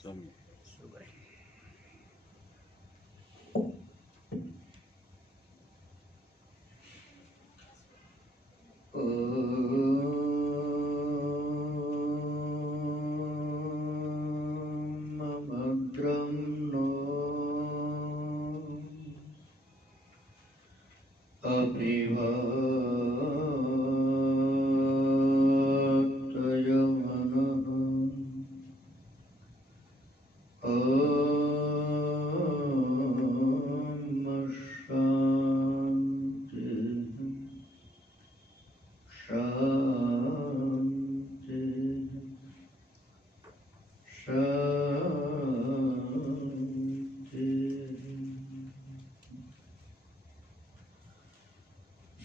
शुरू करें। भद्रं नो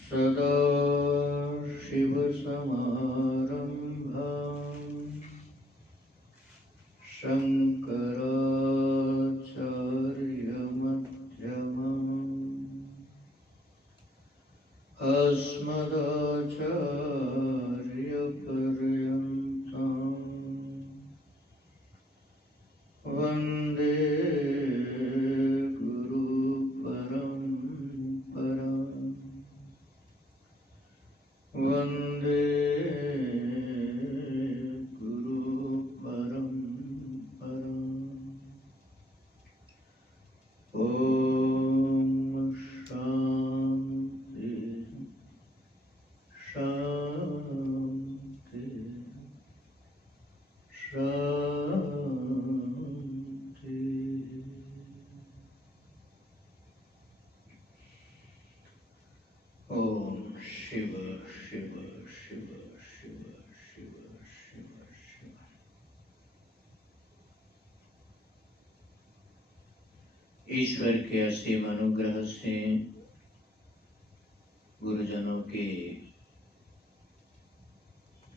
सदा शिवसमारम्भां शङ्कराचार्यमध्यमाम् अस्मदाचार्यपर्यन्तां वन्दे गुरुपरम्पराम् वन्दे गुरुपरम्पराम्। ॐ शान्ति शान्ति शान्ति। ओम शिव शिव शिव शिव शिव शिव शिव। ईश्वर के असीम अनुग्रह से, गुरुजनों के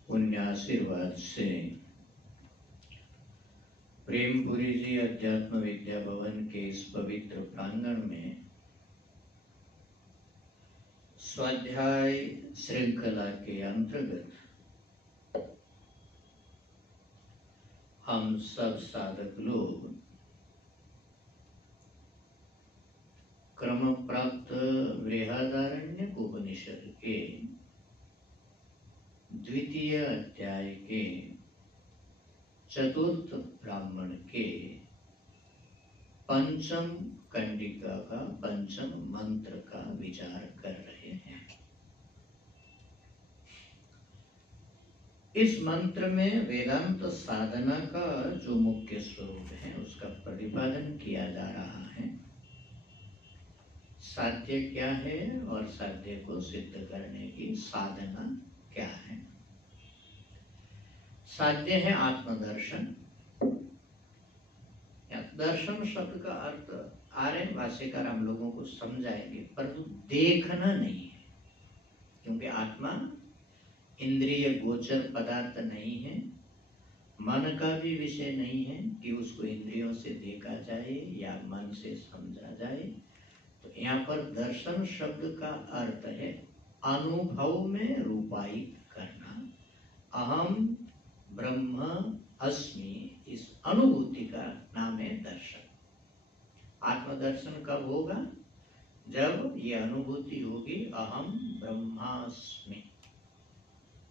पुण्य आशीर्वाद से प्रेमपुरी जी अध्यात्म विद्या भवन के इस पवित्र प्रांगण में स्वाध्याय श्रृंखला के अंतर्गत हम सब साधक लोग क्रम प्राप्त बृहदारण्यक उपनिषद के द्वितीय अध्याय के चतुर्थ ब्राह्मण के पंचम कंडिका का पंचम मंत्र का विचार कर रहे हैं। इस मंत्र में वेदांत साधना का जो मुख्य स्वरूप है उसका प्रतिपादन किया जा रहा है। साध्य क्या है और साध्य को सिद्ध करने की साधना क्या है। साध्य है आत्मदर्शन। दर्शन शब्द का अर्थ आर्यन भाष्यकार हम लोगों को समझाएंगे, परंतु देखना नहीं है, क्योंकि आत्मा इंद्रिय गोचर पदार्थ नहीं है, मन का भी विषय नहीं है कि उसको इंद्रियों से देखा जाए या मन से समझा जाए। तो यहाँ पर दर्शन शब्द का अर्थ है अनुभव में रूपायित करना। अहम ब्रह्म अस्मि, इस अनुभूति का नाम है दर्शन। आत्मदर्शन कब होगा? जब ये अनुभूति होगी अहम ब्रह्मास्मि।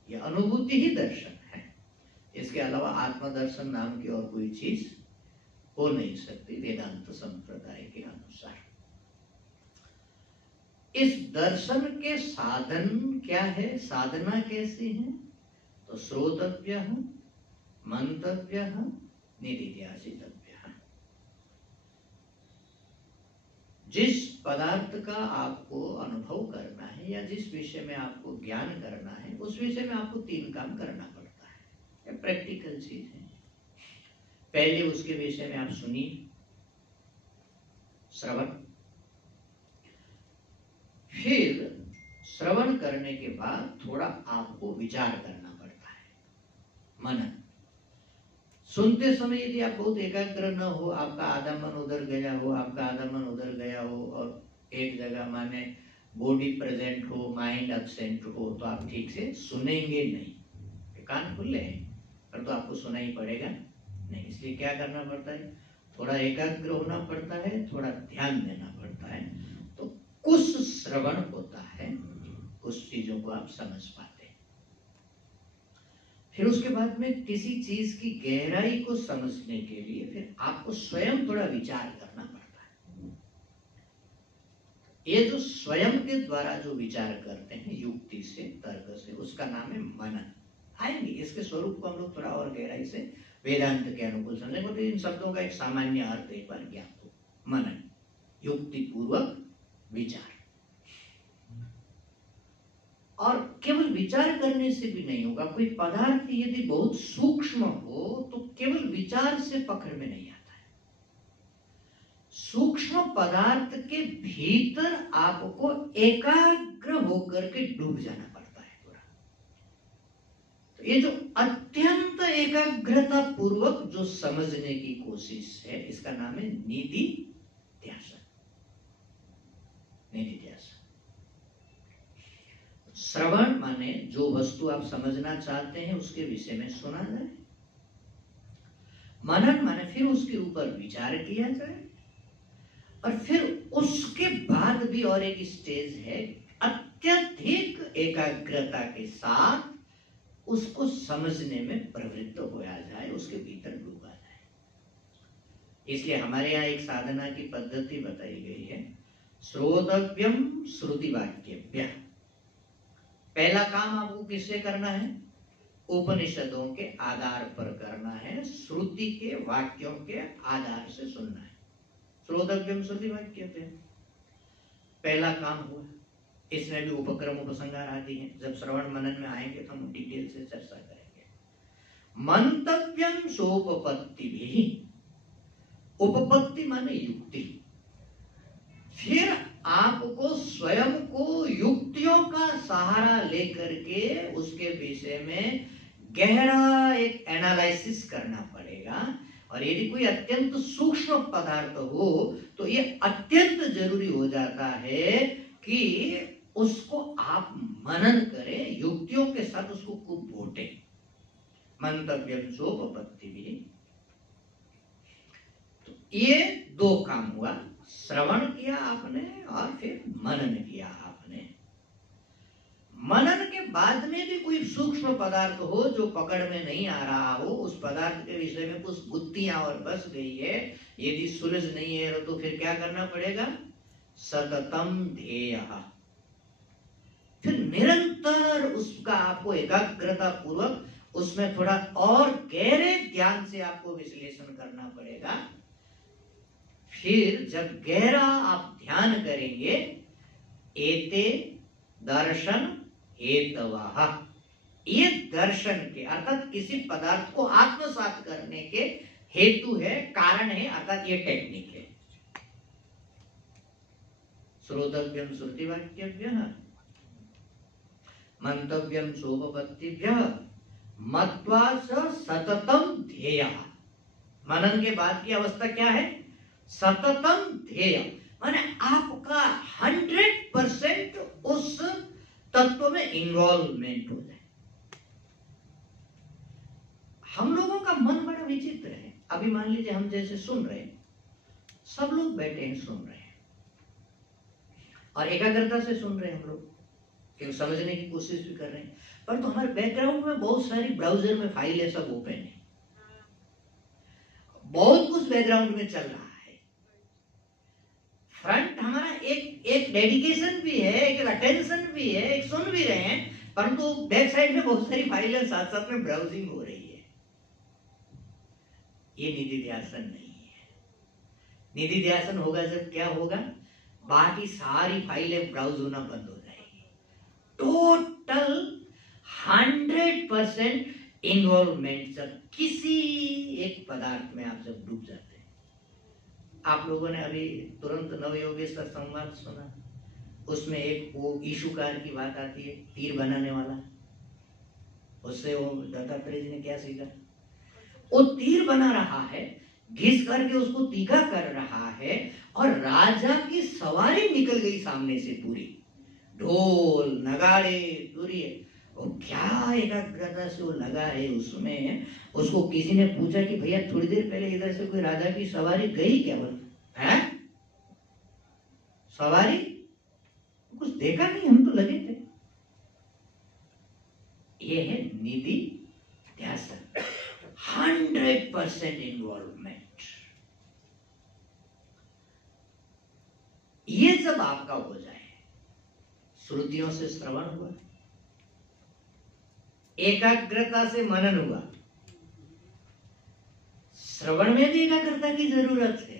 ये अनुभूति ही दर्शन है। इसके अलावा आत्मदर्शन नाम की और कोई चीज हो नहीं सकती वेदांत संप्रदाय के अनुसार। इस दर्शन के साधन क्या है, साधना कैसी है? तो श्रोतव्य, मंतव्य, निधिध्यासितव्य। जिस पदार्थ का आपको अनुभव करना है या जिस विषय में आपको ज्ञान करना है, उस विषय में आपको 3 काम करना पड़ता है। ये प्रैक्टिकल चीज है। पहले उसके विषय में आप सुनिए, श्रवण। फिर श्रवण करने के बाद थोड़ा आपको विचार करना पड़ता है, मनन। सुनते समय यदि आप बहुत एकाग्र न हो, आपका आधा मन उधर गया हो, आपका आधा मन उधर गया हो और एक जगह माने बॉडी प्रेजेंट हो, माइंड एब्सेंट हो, तो आप ठीक से सुनेंगे नहीं। कान खुले हैं पर तो आपको सुना ही पड़ेगा। नहीं। इसलिए क्या करना पड़ता है, थोड़ा एकाग्र होना पड़ता है, थोड़ा ध्यान देना पड़ता है, तो कुछ श्रवण होता है, कुछ चीजों को आप समझ पाते हैं। फिर उसके बाद में किसी चीज की गहराई को समझने के लिए फिर आपको स्वयं थोड़ा विचार करना पड़ता है। ये जो स्वयं के द्वारा जो विचार करते हैं युक्ति से, तर्क से, उसका नाम है मनन। आएंगे इसके स्वरूप को हम लोग थोड़ा और गहराई से वेदांत के अनुकूल समझेंगे, तो इन शब्दों का एक सामान्य अर्थ एक बार ज्ञात हो। मनन, युक्ति पूर्वक विचार। और केवल विचार करने से भी नहीं होगा। कोई पदार्थ यदि बहुत सूक्ष्म हो तो केवल विचार से पकड़ में नहीं आता है। सूक्ष्म पदार्थ के भीतर आपको एकाग्र होकर के डूब जाना पड़ता है पूरा। तो ये जो अत्यंत एकाग्रता पूर्वक जो समझने की कोशिश है, इसका नाम है निधिध्यासन। निधिध्यासन श्रवण माने जो वस्तु आप समझना चाहते हैं उसके विषय में सुना जाए। मनन माने फिर उसके ऊपर विचार किया जाए, और फिर उसके बाद भी और एक स्टेज है, अत्यधिक एकाग्रता के साथ उसको समझने में प्रवृत्त होया जाए, उसके भीतर डूबा जाए। इसलिए हमारे यहाँ एक साधना की पद्धति बताई गई है, श्रोतव्यम श्रुतिवाक्येभ्यः। पहला काम आपको किससे करना है, उपनिषदों के आधार पर करना है, श्रुति के वाक्यों के आधार से सुनना है। श्रोतव्यम श्रुतिवाक्येभ्यः पहला काम हुआ। इसमें भी उपक्रम उपसंहार आदि हैं, जब श्रवण मनन में आएंगे तो हम डिटेल से चर्चा करेंगे। मंतव्यम सोपपत्ति भी, उपपत्ति माने युक्ति। फिर आपको स्वयं को युक्तियों का सहारा लेकर के उसके विषय में गहरा एक एनालिसिस करना पड़ेगा। और यदि कोई अत्यंत सूक्ष्म पदार्थ हो तो ये अत्यंत जरूरी हो जाता है कि उसको आप मनन करें, युक्तियों के साथ उसको खूब घोटे। मंतव्यम सोपपत्ति भी, तो ये दो काम हुआ, श्रवण किया आपने और फिर मनन किया आपने। मनन के बाद में भी कोई सूक्ष्म पदार्थ हो जो पकड़ में नहीं आ रहा हो, उस पदार्थ के विषय में कुछ बुद्धियां और बस गई है, यदि सुलझ नहीं है तो फिर क्या करना पड़ेगा, सततम ध्येयः। फिर निरंतर उसका आपको एकाग्रता पूर्वक उसमें थोड़ा और गहरे ज्ञान से आपको विश्लेषण करना पड़ेगा। फिर जब गहरा आप ध्यान करेंगे, एते दर्शन हेतवः, ये दर्शन के अर्थात किसी पदार्थ को आत्मसात करने के हेतु है, कारण है, अर्थात ये टेक्निक है। श्रोतव्यम श्रुतिवाक्येभ्यः मंतव्यम सोपपत्तिभ्यः मत्वा स सततम ध्येयः। मनन के बाद की अवस्था क्या है, सततम ध्येय, माने आपका 100% उस तत्व में इन्वॉल्वमेंट हो जाए। हम लोगों का मन बड़ा विचित्र है। अभी मान लीजिए हम जैसे सुन रहे हैं, सब लोग बैठे हैं सुन रहे हैं और एकाग्रता से सुन रहे हैं, हम लोग क्यों समझने की कोशिश भी कर रहे हैं, पर तो हमारे बैकग्राउंड में बहुत सारी ब्राउजर में फाइलें सब ओपन है, बहुत कुछ बैकग्राउंड में चल रहा है। फ्रंट हमारा एक डेडिकेशन भी है, एक अटेंशन भी है, एक सुन भी रहे हैं, परंतु बैक साइड में बहुत सारी फाइलें साथ साथ में ब्राउजिंग हो रही है। ये निधिध्यासन नहीं है। निधिध्यासन होगा जब क्या होगा, बाकी सारी फाइलें ब्राउज होना बंद हो जाएगी। टोटल 100% इन्वॉल्वमेंट जब किसी एक पदार्थ में आप जब डूब जाते हैं। आप लोगों ने अभी तुरंत नवयोगेश का संवाद सुना, उसमें एक वो ईशुकार की बात आती है, तीर बनाने वाला। उससे वो दत्तात्रेय जी ने क्या सीखा, वो तीर बना रहा है, घिस करके उसको तीखा कर रहा है, और राजा की सवारी निकल गई सामने से पूरी, ढोल नगाड़े दूरिये, वो क्या एकाग्रता से वो लगा है उसमें। उसको किसी ने पूछा कि भैया थोड़ी देर पहले इधर से कोई राजा की सवारी गई क्या? बोल है सवारी कुछ देखा नहीं, हम तो लगे थे। ये है निधि ध्यासन, 100% इन्वॉल्वमेंट। ये जब आपका हो जाए, श्रुतियों से श्रवण हुआ, एकाग्रता से मनन हुआ। श्रवण में भी एकाग्रता की जरूरत है।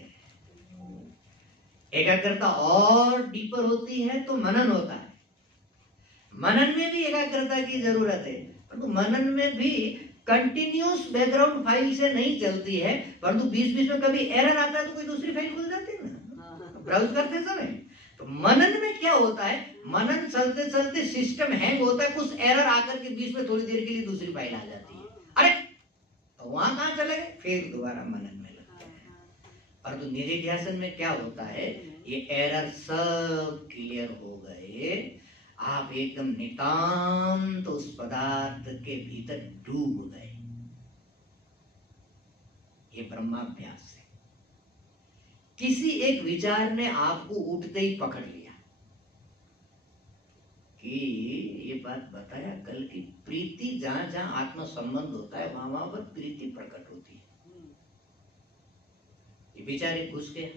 एकाग्रता और डीपर होती है तो मनन होता है। मनन में भी एकाग्रता की जरूरत है, परंतु मनन में भी कंटिन्यूस बैकग्राउंड फाइल से नहीं चलती है, परंतु बीच बीच में कभी एरर आता है तो कोई दूसरी फाइल खुल जाती है ना ब्राउज करते समय। तो मनन में क्या होता है, मनन चलते चलते सिस्टम हैंग होता है, कुछ एरर आकर के बीच में थोड़ी देर के लिए दूसरी फाइल आ जाती है। अरे तो वहां कहां चले गए, फिर दोबारा मनन में लगते हैं। और तो निधि ध्यासन में क्या होता है, ये एरर सब क्लियर हो गए, आप एकदम नितांत उस पदार्थ के भीतर डूब गए। ये ब्रह्माभ्यास है। किसी एक विचार ने आपको उठते ही पकड़ लिया कि ये बात बताया कल की, प्रीति जहां जहां आत्मा संबंध होता है वहां वहां पर प्रीति प्रकट होती है। ये विचार एक घुस गया।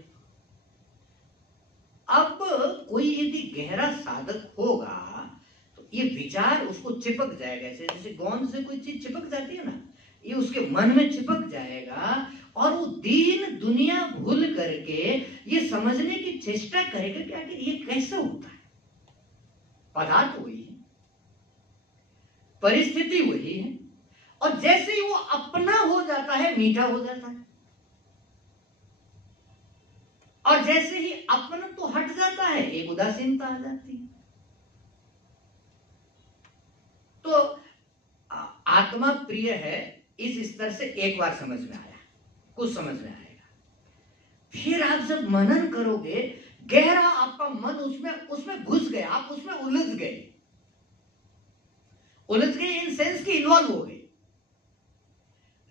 अब कोई यदि गहरा साधक होगा तो ये विचार उसको चिपक जाएगा, जैसे गोंद से कोई चीज चिपक जाती है ना, ये उसके मन में चिपक जाएगा और वो दीन दुनिया भूल करके ये समझने की चेष्टा करेगा कि आखिर ये कैसे होता है। पदार्थ वही है, परिस्थिति वही है, और जैसे ही वो अपना हो जाता है मीठा हो जाता है, और जैसे ही अपना तो हट जाता है एक उदासीनता आ जाती है। तो आत्मा प्रिय है इस स्तर से एक बार समझ में आया, कुछ समझ में आएगा। फिर आप जब मनन करोगे, गहरा आपका मन उसमें घुस गए, आप उसमें उलझ गए इन सेंस की इन्वॉल्व हो गए।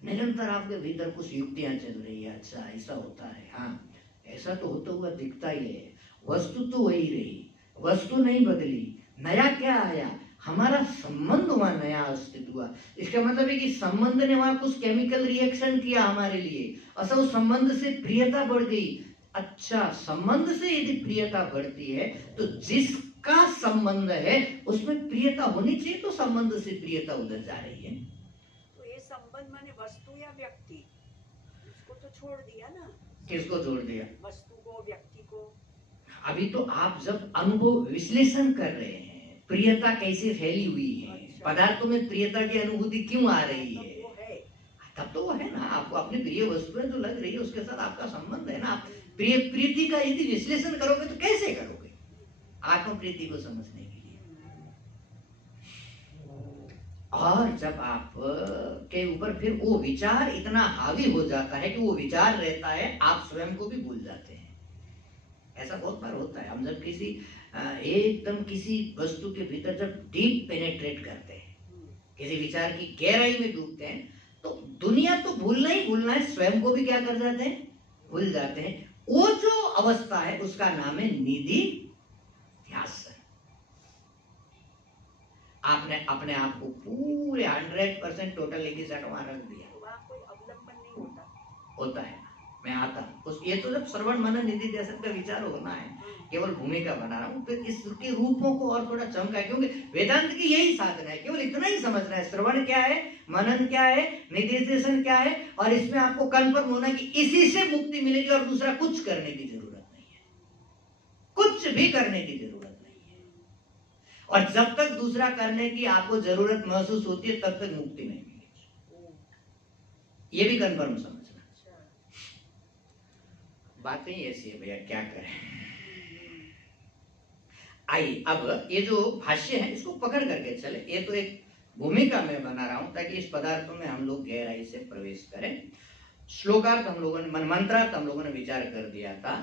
निरंतर आपके भीतर कुछ युक्तियां चल रही है, अच्छा ऐसा होता है, हाँ ऐसा तो होता हुआ दिखता ही है, वस्तु तो वही रही, वस्तु नहीं बदली, नया क्या आया, हमारा संबंध हुआ, नया अस्तित्व हुआ। इसका मतलब है कि संबंध ने वहां कुछ केमिकल रिएक्शन किया हमारे लिए, अच्छा उस संबंध से प्रियता बढ़ गई। अच्छा, संबंध से यदि प्रियता बढ़ती है तो जिसका संबंध है उसमें प्रियता होनी चाहिए, तो संबंध से प्रियता उधर जा रही है। तो ये संबंध माने वस्तु या व्यक्ति, इसको तो छोड़ दिया ना। किसको छोड़ दिया? वस्तु को, व्यक्ति को। अभी तो आप जब अनुभव विश्लेषण कर रहे हैं, प्रियता कैसे फैली हुई है, अच्छा। पदार्थों में प्रियता की अनुभूति क्यों आ रही है, तब तो वो है ना, आपको अपनी प्रिय वस्तुएं जो लग रही है उसके साथ आपका संबंध है ना। आप प्रीति का यदि विश्लेषण करोगे तो कैसे करोगे, आत्म प्रीति को समझने के लिए। और जब आप के ऊपर फिर वो विचार इतना हावी हो जाता है कि वो विचार रहता है, आप स्वयं को भी भूल जाते हैं। ऐसा बहुत बार होता है। हम जब एकदम किसी वस्तु के भीतर जब डीप पेनेट्रेट करते हैं, किसी विचार की गहराई में डूबते हैं, तो दुनिया तो भूलना ही भूलना है, स्वयं को भी क्या कर जाते हैं, भूल जाते हैं। वो जो अवस्था है उसका नाम है निधि ध्यासन। आपने अपने आप को पूरे 100% टोटल एक ही साथ वहां रख दिया, कोई अवलंबन नहीं होता है। मैं आता हूँ, ये तो जब श्रवण मनन निधि ध्यासन का विचार होना है, केवल भूमिका बना रहा हूँ। फिर इसके रूपों को और थोड़ा चमका है, क्योंकि वेदांत की यही साधना है, केवल इतना ही समझना है, श्रवण क्या है, मनन क्या है, निधिध्यासन क्या है, और इसमें आपको कन्फर्म होना कि इसी से मुक्ति मिलेगी और दूसरा कुछ करने की जरूरत नहीं है, कुछ भी करने की जरूरत नहीं है। और जब तक दूसरा करने की आपको जरूरत महसूस होती है तब तक मुक्ति नहीं मिलेगी, ये भी कन्फर्म समझना। बातें ऐसी है भैया, क्या करें। आइए अब ये जो भाष्य है इसको पकड़ करके चले। ये तो एक भूमिका में बना रहा हूं ताकि इस पदार्थों में हम लोग गहराई से प्रवेश करें। श्लोकार्थ हम लोगों ने, मंत्रार्थ हम लोगों ने विचार कर दिया था।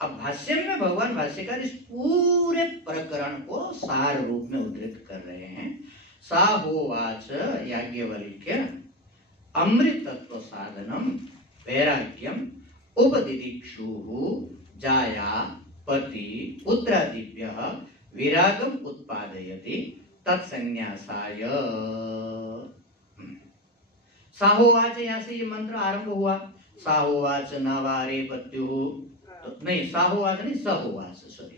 अब भाष्य में भगवान भाष्यकार इस पूरे प्रकरण को सार रूप में उद्धृत कर रहे हैं। सा होवाच याज्ञवल्क्य अमृतत्व साधनम वैराग्यम उपदिदिक्षुः जाया पति पुत्रादिभ्यः विरागम उत्पादयति तत्संन्यासाय। साहोवाच, यहाँ से ये मंत्र आरंभ हुआ। साहोवाच नवारे पत्युः, तो नहीं साहोवाच नहीं सहोवाच, सॉरी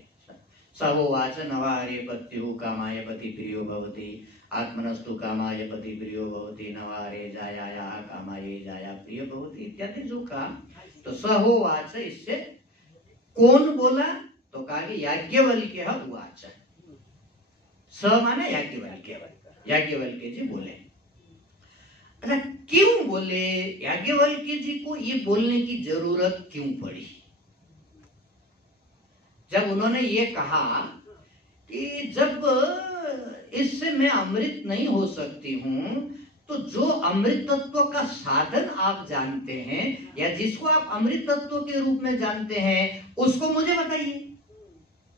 सहोवाच नवारे पत्युः कामाय पति प्रियो भवति आत्मनस्तु कामाय पति प्रियो भवति नवारे जायायाः कामाय जाया प्रिय भवति इत्यादि जो कहा। तो सहोवाच इससे कौन बोला? तो कहा कि याज्ञवल्क्य उवाच। स माने याज्ञवल्क्य, याज्ञवल्क्य जी बोले। अच्छा, क्यों बोले? याज्ञवल्क्य जी को ये बोलने की जरूरत क्यों पड़ी? जब उन्होंने ये कहा कि जब इससे मैं अमृत नहीं हो सकती हूं, तो जो अमृत तत्व का साधन आप जानते हैं या जिसको आप अमृत तत्व के रूप में जानते हैं उसको मुझे बताइए।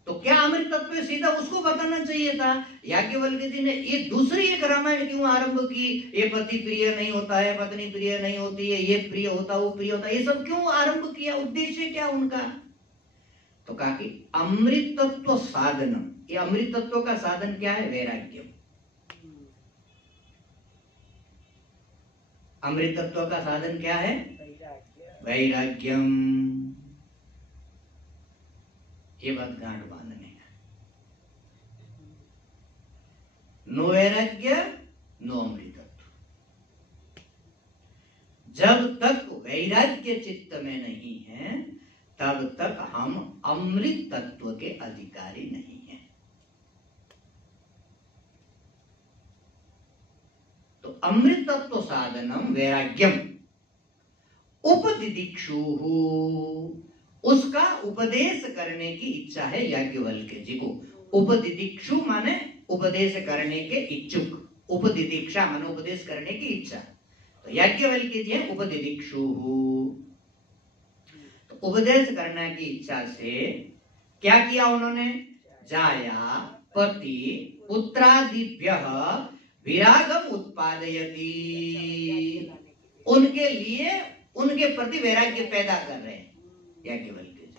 तो क्या अमृत तत्व है? सीधा उसको बताना चाहिए था। याज्ञवल्क्य जी ने ये दूसरी एक रामायण क्यों आरंभ की? ये पति प्रिय नहीं होता है, पत्नी प्रिय नहीं होती है, ये प्रिय होता, वो प्रिय होता, ये सब क्यों आरंभ किया? उद्देश्य क्या उनका? तो कहा कि अमृत तत्व साधन, ये अमृत तत्व का साधन क्या है? वैराग्य। अमृत तत्व का साधन क्या है? वैराग्यम। ये बात गांठ बांधने का। नो वैराग्य नो अमृतत्व। जब तक वैराग्य चित्त में नहीं है तब तक हम अमृत तत्व के अधिकारी नहीं हैं। तो अमृत तत्व साधनम वैराग्यम उपदिदिक्षुः, उसका उपदेश करने की इच्छा है याज्ञवल्क्य जी को। उपदिदिक्षु माने उपदेश करने के इच्छुक, उपदिदिक्षा माने उपदेश करने की इच्छा। तो याज्ञवल्क्य जी है उपदिदिक्षुः। तो उपदेश करने की इच्छा से क्या किया उन्होंने? जाया पति पुत्रादिभ्यः विरागम उत्पादयति, उनके लिए उनके प्रति वैराग्य पैदा कर रहे हैं याज्ञवल्क्य जी।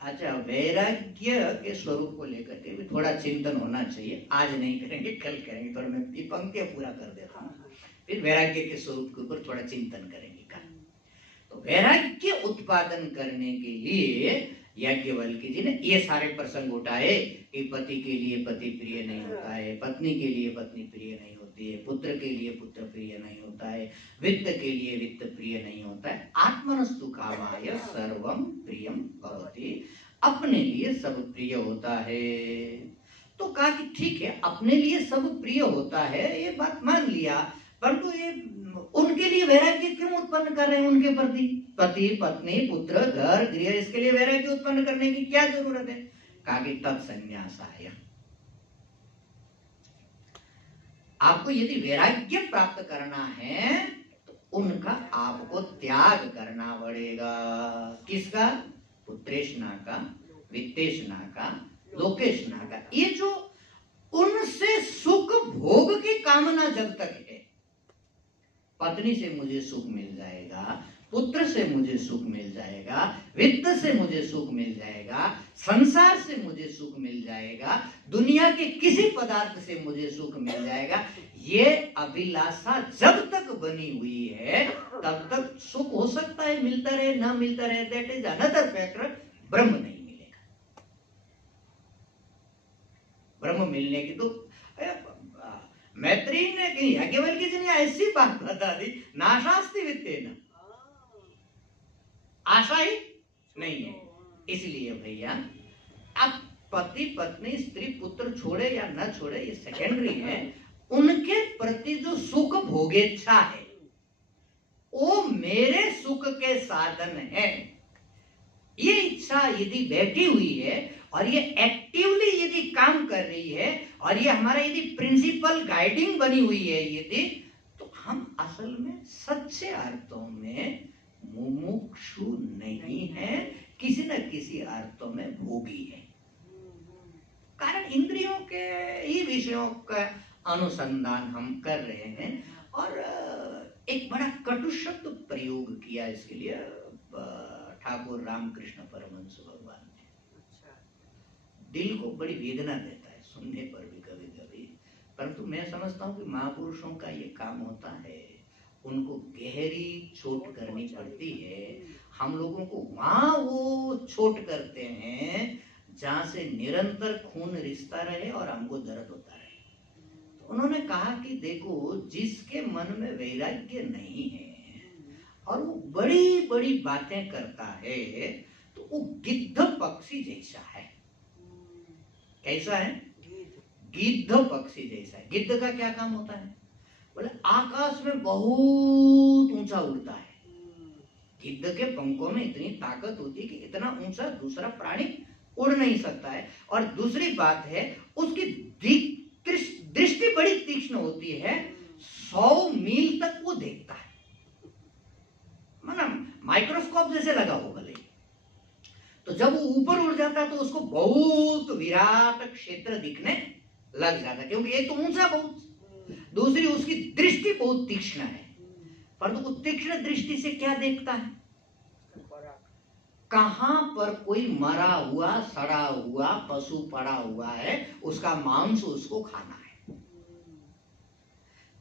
अच्छा, वैराग्य के स्वरूप को लेकर के भी थोड़ा चिंतन होना चाहिए। आज नहीं करेंगे, कल करेंगे। थोड़ा मैं ये पंक्तियां पूरा कर देता हूँ, फिर वैराग्य के स्वरूप के ऊपर थोड़ा चिंतन करेंगे कल। तो वैराग्य उत्पादन करने के लिए याज्ञवल्क्य जी ने ये सारे प्रसंग उठाए कि पति के लिए पति प्रिय नहीं होता है, पत्नी के लिए पत्नी प्रिय नहीं होती है, पुत्र के लिए पुत्र प्रिय नहीं होता है, वित्त के लिए वित्त प्रिय नहीं होता है, आत्मनस्तु कामाय सर्वम प्रियम भवति, अपने लिए सब प्रिय होता है। तो कहा कि ठीक है, अपने लिए सब प्रिय होता है, ये बात मान लिया, परंतु ये उनके लिए वैराग्य क्यों उत्पन्न कर रहे हैं? उनके प्रति पति पत्नी पुत्र घर गृह, इसके लिए वैराग्य उत्पन्न करने की क्या जरूरत है? कहा कि तत्संन्यासाय, आपको यदि वैराग्य प्राप्त करना है तो उनका आपको त्याग करना पड़ेगा। किसका? पुत्रेष्णा का, वित्तेष्णा का, लोकेष्णा का। ये जो उनसे सुख भोग की कामना जब तक है, पत्नी से मुझे सुख मिल जाएगा, पुत्र से मुझे सुख मिल जाएगा, वित्त से मुझे सुख मिल जाएगा, संसार से मुझे सुख मिल जाएगा, दुनिया के किसी पदार्थ से मुझे सुख मिल जाएगा, ये अभिलाषा जब तक बनी हुई है तब तक सुख हो सकता है, मिलता रहे ना मिलता रहे, दैट इज अनदर फैक्टर। ब्रह्म नहीं मिलेगा। ब्रह्म मिलने की तो मैत्रेयी ने कही, याज्ञवल्क्य जी ने ऐसी बात बता दी, नाशास्ति वित्तेन, आशा ही नहीं है। इसलिए भैया अब पति पत्नी स्त्री पुत्र छोड़े या न छोड़े ये सेकेंडरी है, उनके प्रति जो सुख भोगेच्छा है वो मेरे सुख के साधन है। ये इच्छा यदि बैठी हुई है और ये एक्टिवली यदि काम कर रही है और ये हमारा यदि प्रिंसिपल गाइडिंग बनी हुई है यदि, तो हम असल में सच्चे अर्थों में मुमुक्षु नहीं है, किसी न किसी अर्थों में भोगी है। कारण इंद्रियों के ही विषयों का अनुसंधान हम कर रहे हैं। और एक बड़ा कटु शब्द प्रयोग किया इसके लिए ठाकुर रामकृष्ण परमहंस भगवान ने। दिल को बड़ी वेदना देता है सुनने पर भी कभी कभी, परंतु मैं समझता हूँ कि महापुरुषों का ये काम होता है, उनको गहरी चोट करनी पड़ती है। हम लोगों को वहां वो चोट करते हैं जहां से निरंतर खून रिश्ता रहे और हमको दर्द होता रहे। तो उन्होंने कहा कि देखो, जिसके मन में वैराग्य नहीं है और वो बड़ी बड़ी बातें करता है, तो वो गिद्ध पक्षी जैसा है। कैसा है? गिद्ध पक्षी जैसा है। गिद्ध का क्या काम होता है? बोले आकाश में बहुत ऊंचा उड़ता है। गिद्ध के पंखों में इतनी ताकत होती है कि इतना ऊंचा दूसरा प्राणी उड़ नहीं सकता है। और दूसरी बात है, उसकी दृष्टि बड़ी तीक्ष्ण होती है, 100 मील तक वो देखता है, मतलब माइक्रोस्कोप जैसे लगा हो भले। तो जब वो ऊपर उड़ जाता है तो उसको बहुत विराट क्षेत्र दिखने लग जाता है, क्योंकि एक तो ऊंचा बहुत, दूसरी उसकी दृष्टि बहुत तीक्ष्ण है। परंतु वो तीक्ष्ण दृष्टि से क्या देखता है? कहां पर कोई मरा हुआ सड़ा हुआ पशु पड़ा हुआ है, उसका मांस उसको खाना है।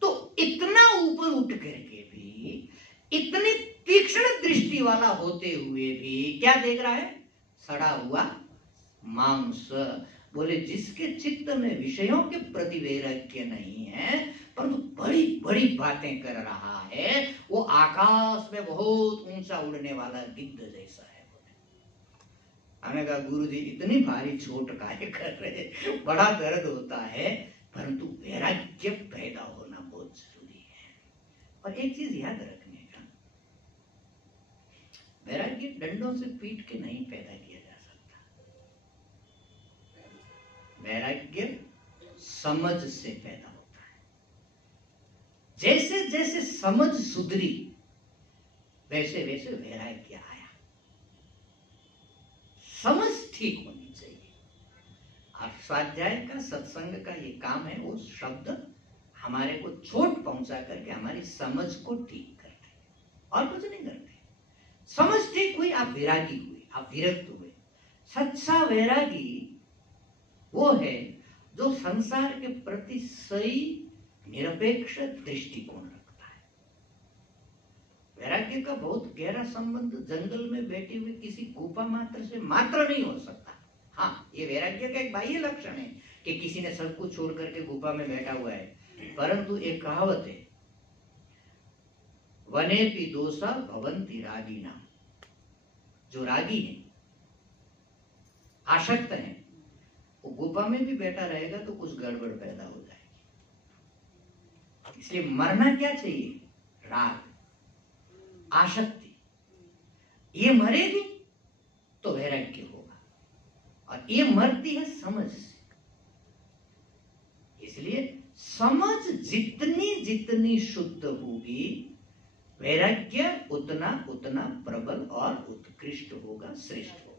तो इतना ऊपर उठ करके भी, इतनी तीक्ष्ण दृष्टि वाला होते हुए भी क्या देख रहा है? सड़ा हुआ मांस। बोले जिसके चित्त में विषयों के प्रति वैराग्य नहीं है, परंतु बड़ी बड़ी बातें कर रहा है, वो आकाश में बहुत ऊंचा उड़ने वाला गिद्ध जैसा है। हमें कहा गुरु जी इतनी भारी चोट काहे कर रहे, बड़ा दर्द होता है, परंतु वैराग्य पैदा होना बहुत जरूरी है। और एक चीज याद रखने का, वैराग्य डंडों से पीट के नहीं पैदा किया जा सकता। वैराग्य समझ से पैदा होता है। जैसे जैसे समझ सुधरी, वैसे वैसे वैराग्य आया। समझ ठीक होनी चाहिए। और स्वाध्याय का, सत्संग का ये काम है, वो शब्द हमारे को चोट पहुंचा करके हमारी समझ को ठीक करते हैं, और कुछ नहीं करते। समझ ठीक हुई, आप वैरागी हुए, आप विरक्त हुए। सच्चा वैरागी वो है जो संसार के प्रति सही निरपेक्ष दृष्टिकोण रखता है। वैराग्य का बहुत गहरा संबंध जंगल में बैठे हुए किसी गुफा मात्र से मात्र नहीं हो सकता। हाँ, ये वैराग्य का एक बाह्य लक्षण है कि किसी ने सब कुछ छोड़ करके गुफा में बैठा हुआ है, परंतु एक कहावत है, वनेपि दोषा भवन्ति रागिना। जो रागी है, आसक्त है, वो गुफा में भी बैठा रहेगा तो कुछ गड़बड़ पैदा हो जाएगी। इसलिए मरना क्या चाहिए? राग, आसक्ति। ये मरेगी तो वैराग्य होगा, और ये मरती है समझ से। इसलिए समझ जितनी जितनी शुद्ध होगी, वैराग्य उतना उतना प्रबल और उत्कृष्ट होगा, श्रेष्ठ होगा।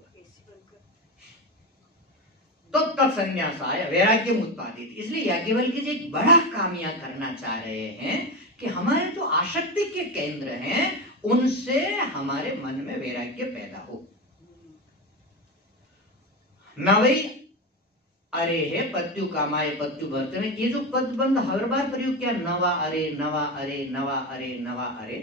तो तत्सन्यासाय वैराग्यम उत्पादित। इसलिए याज्ञवल्क्य जी एक बड़ा काम यहाँ करना चाह रहे हैं कि हमारे जो आसक्ति के केंद्र हैं, उनसे हमारे मन में वैराग्य पैदा हो। नवई अरे है पत्यु कामाय पत्यु भर्त में, ये जो पदबंध हर बार प्रयोग किया, नवा अरे नवा अरे नवा अरे नवा अरे,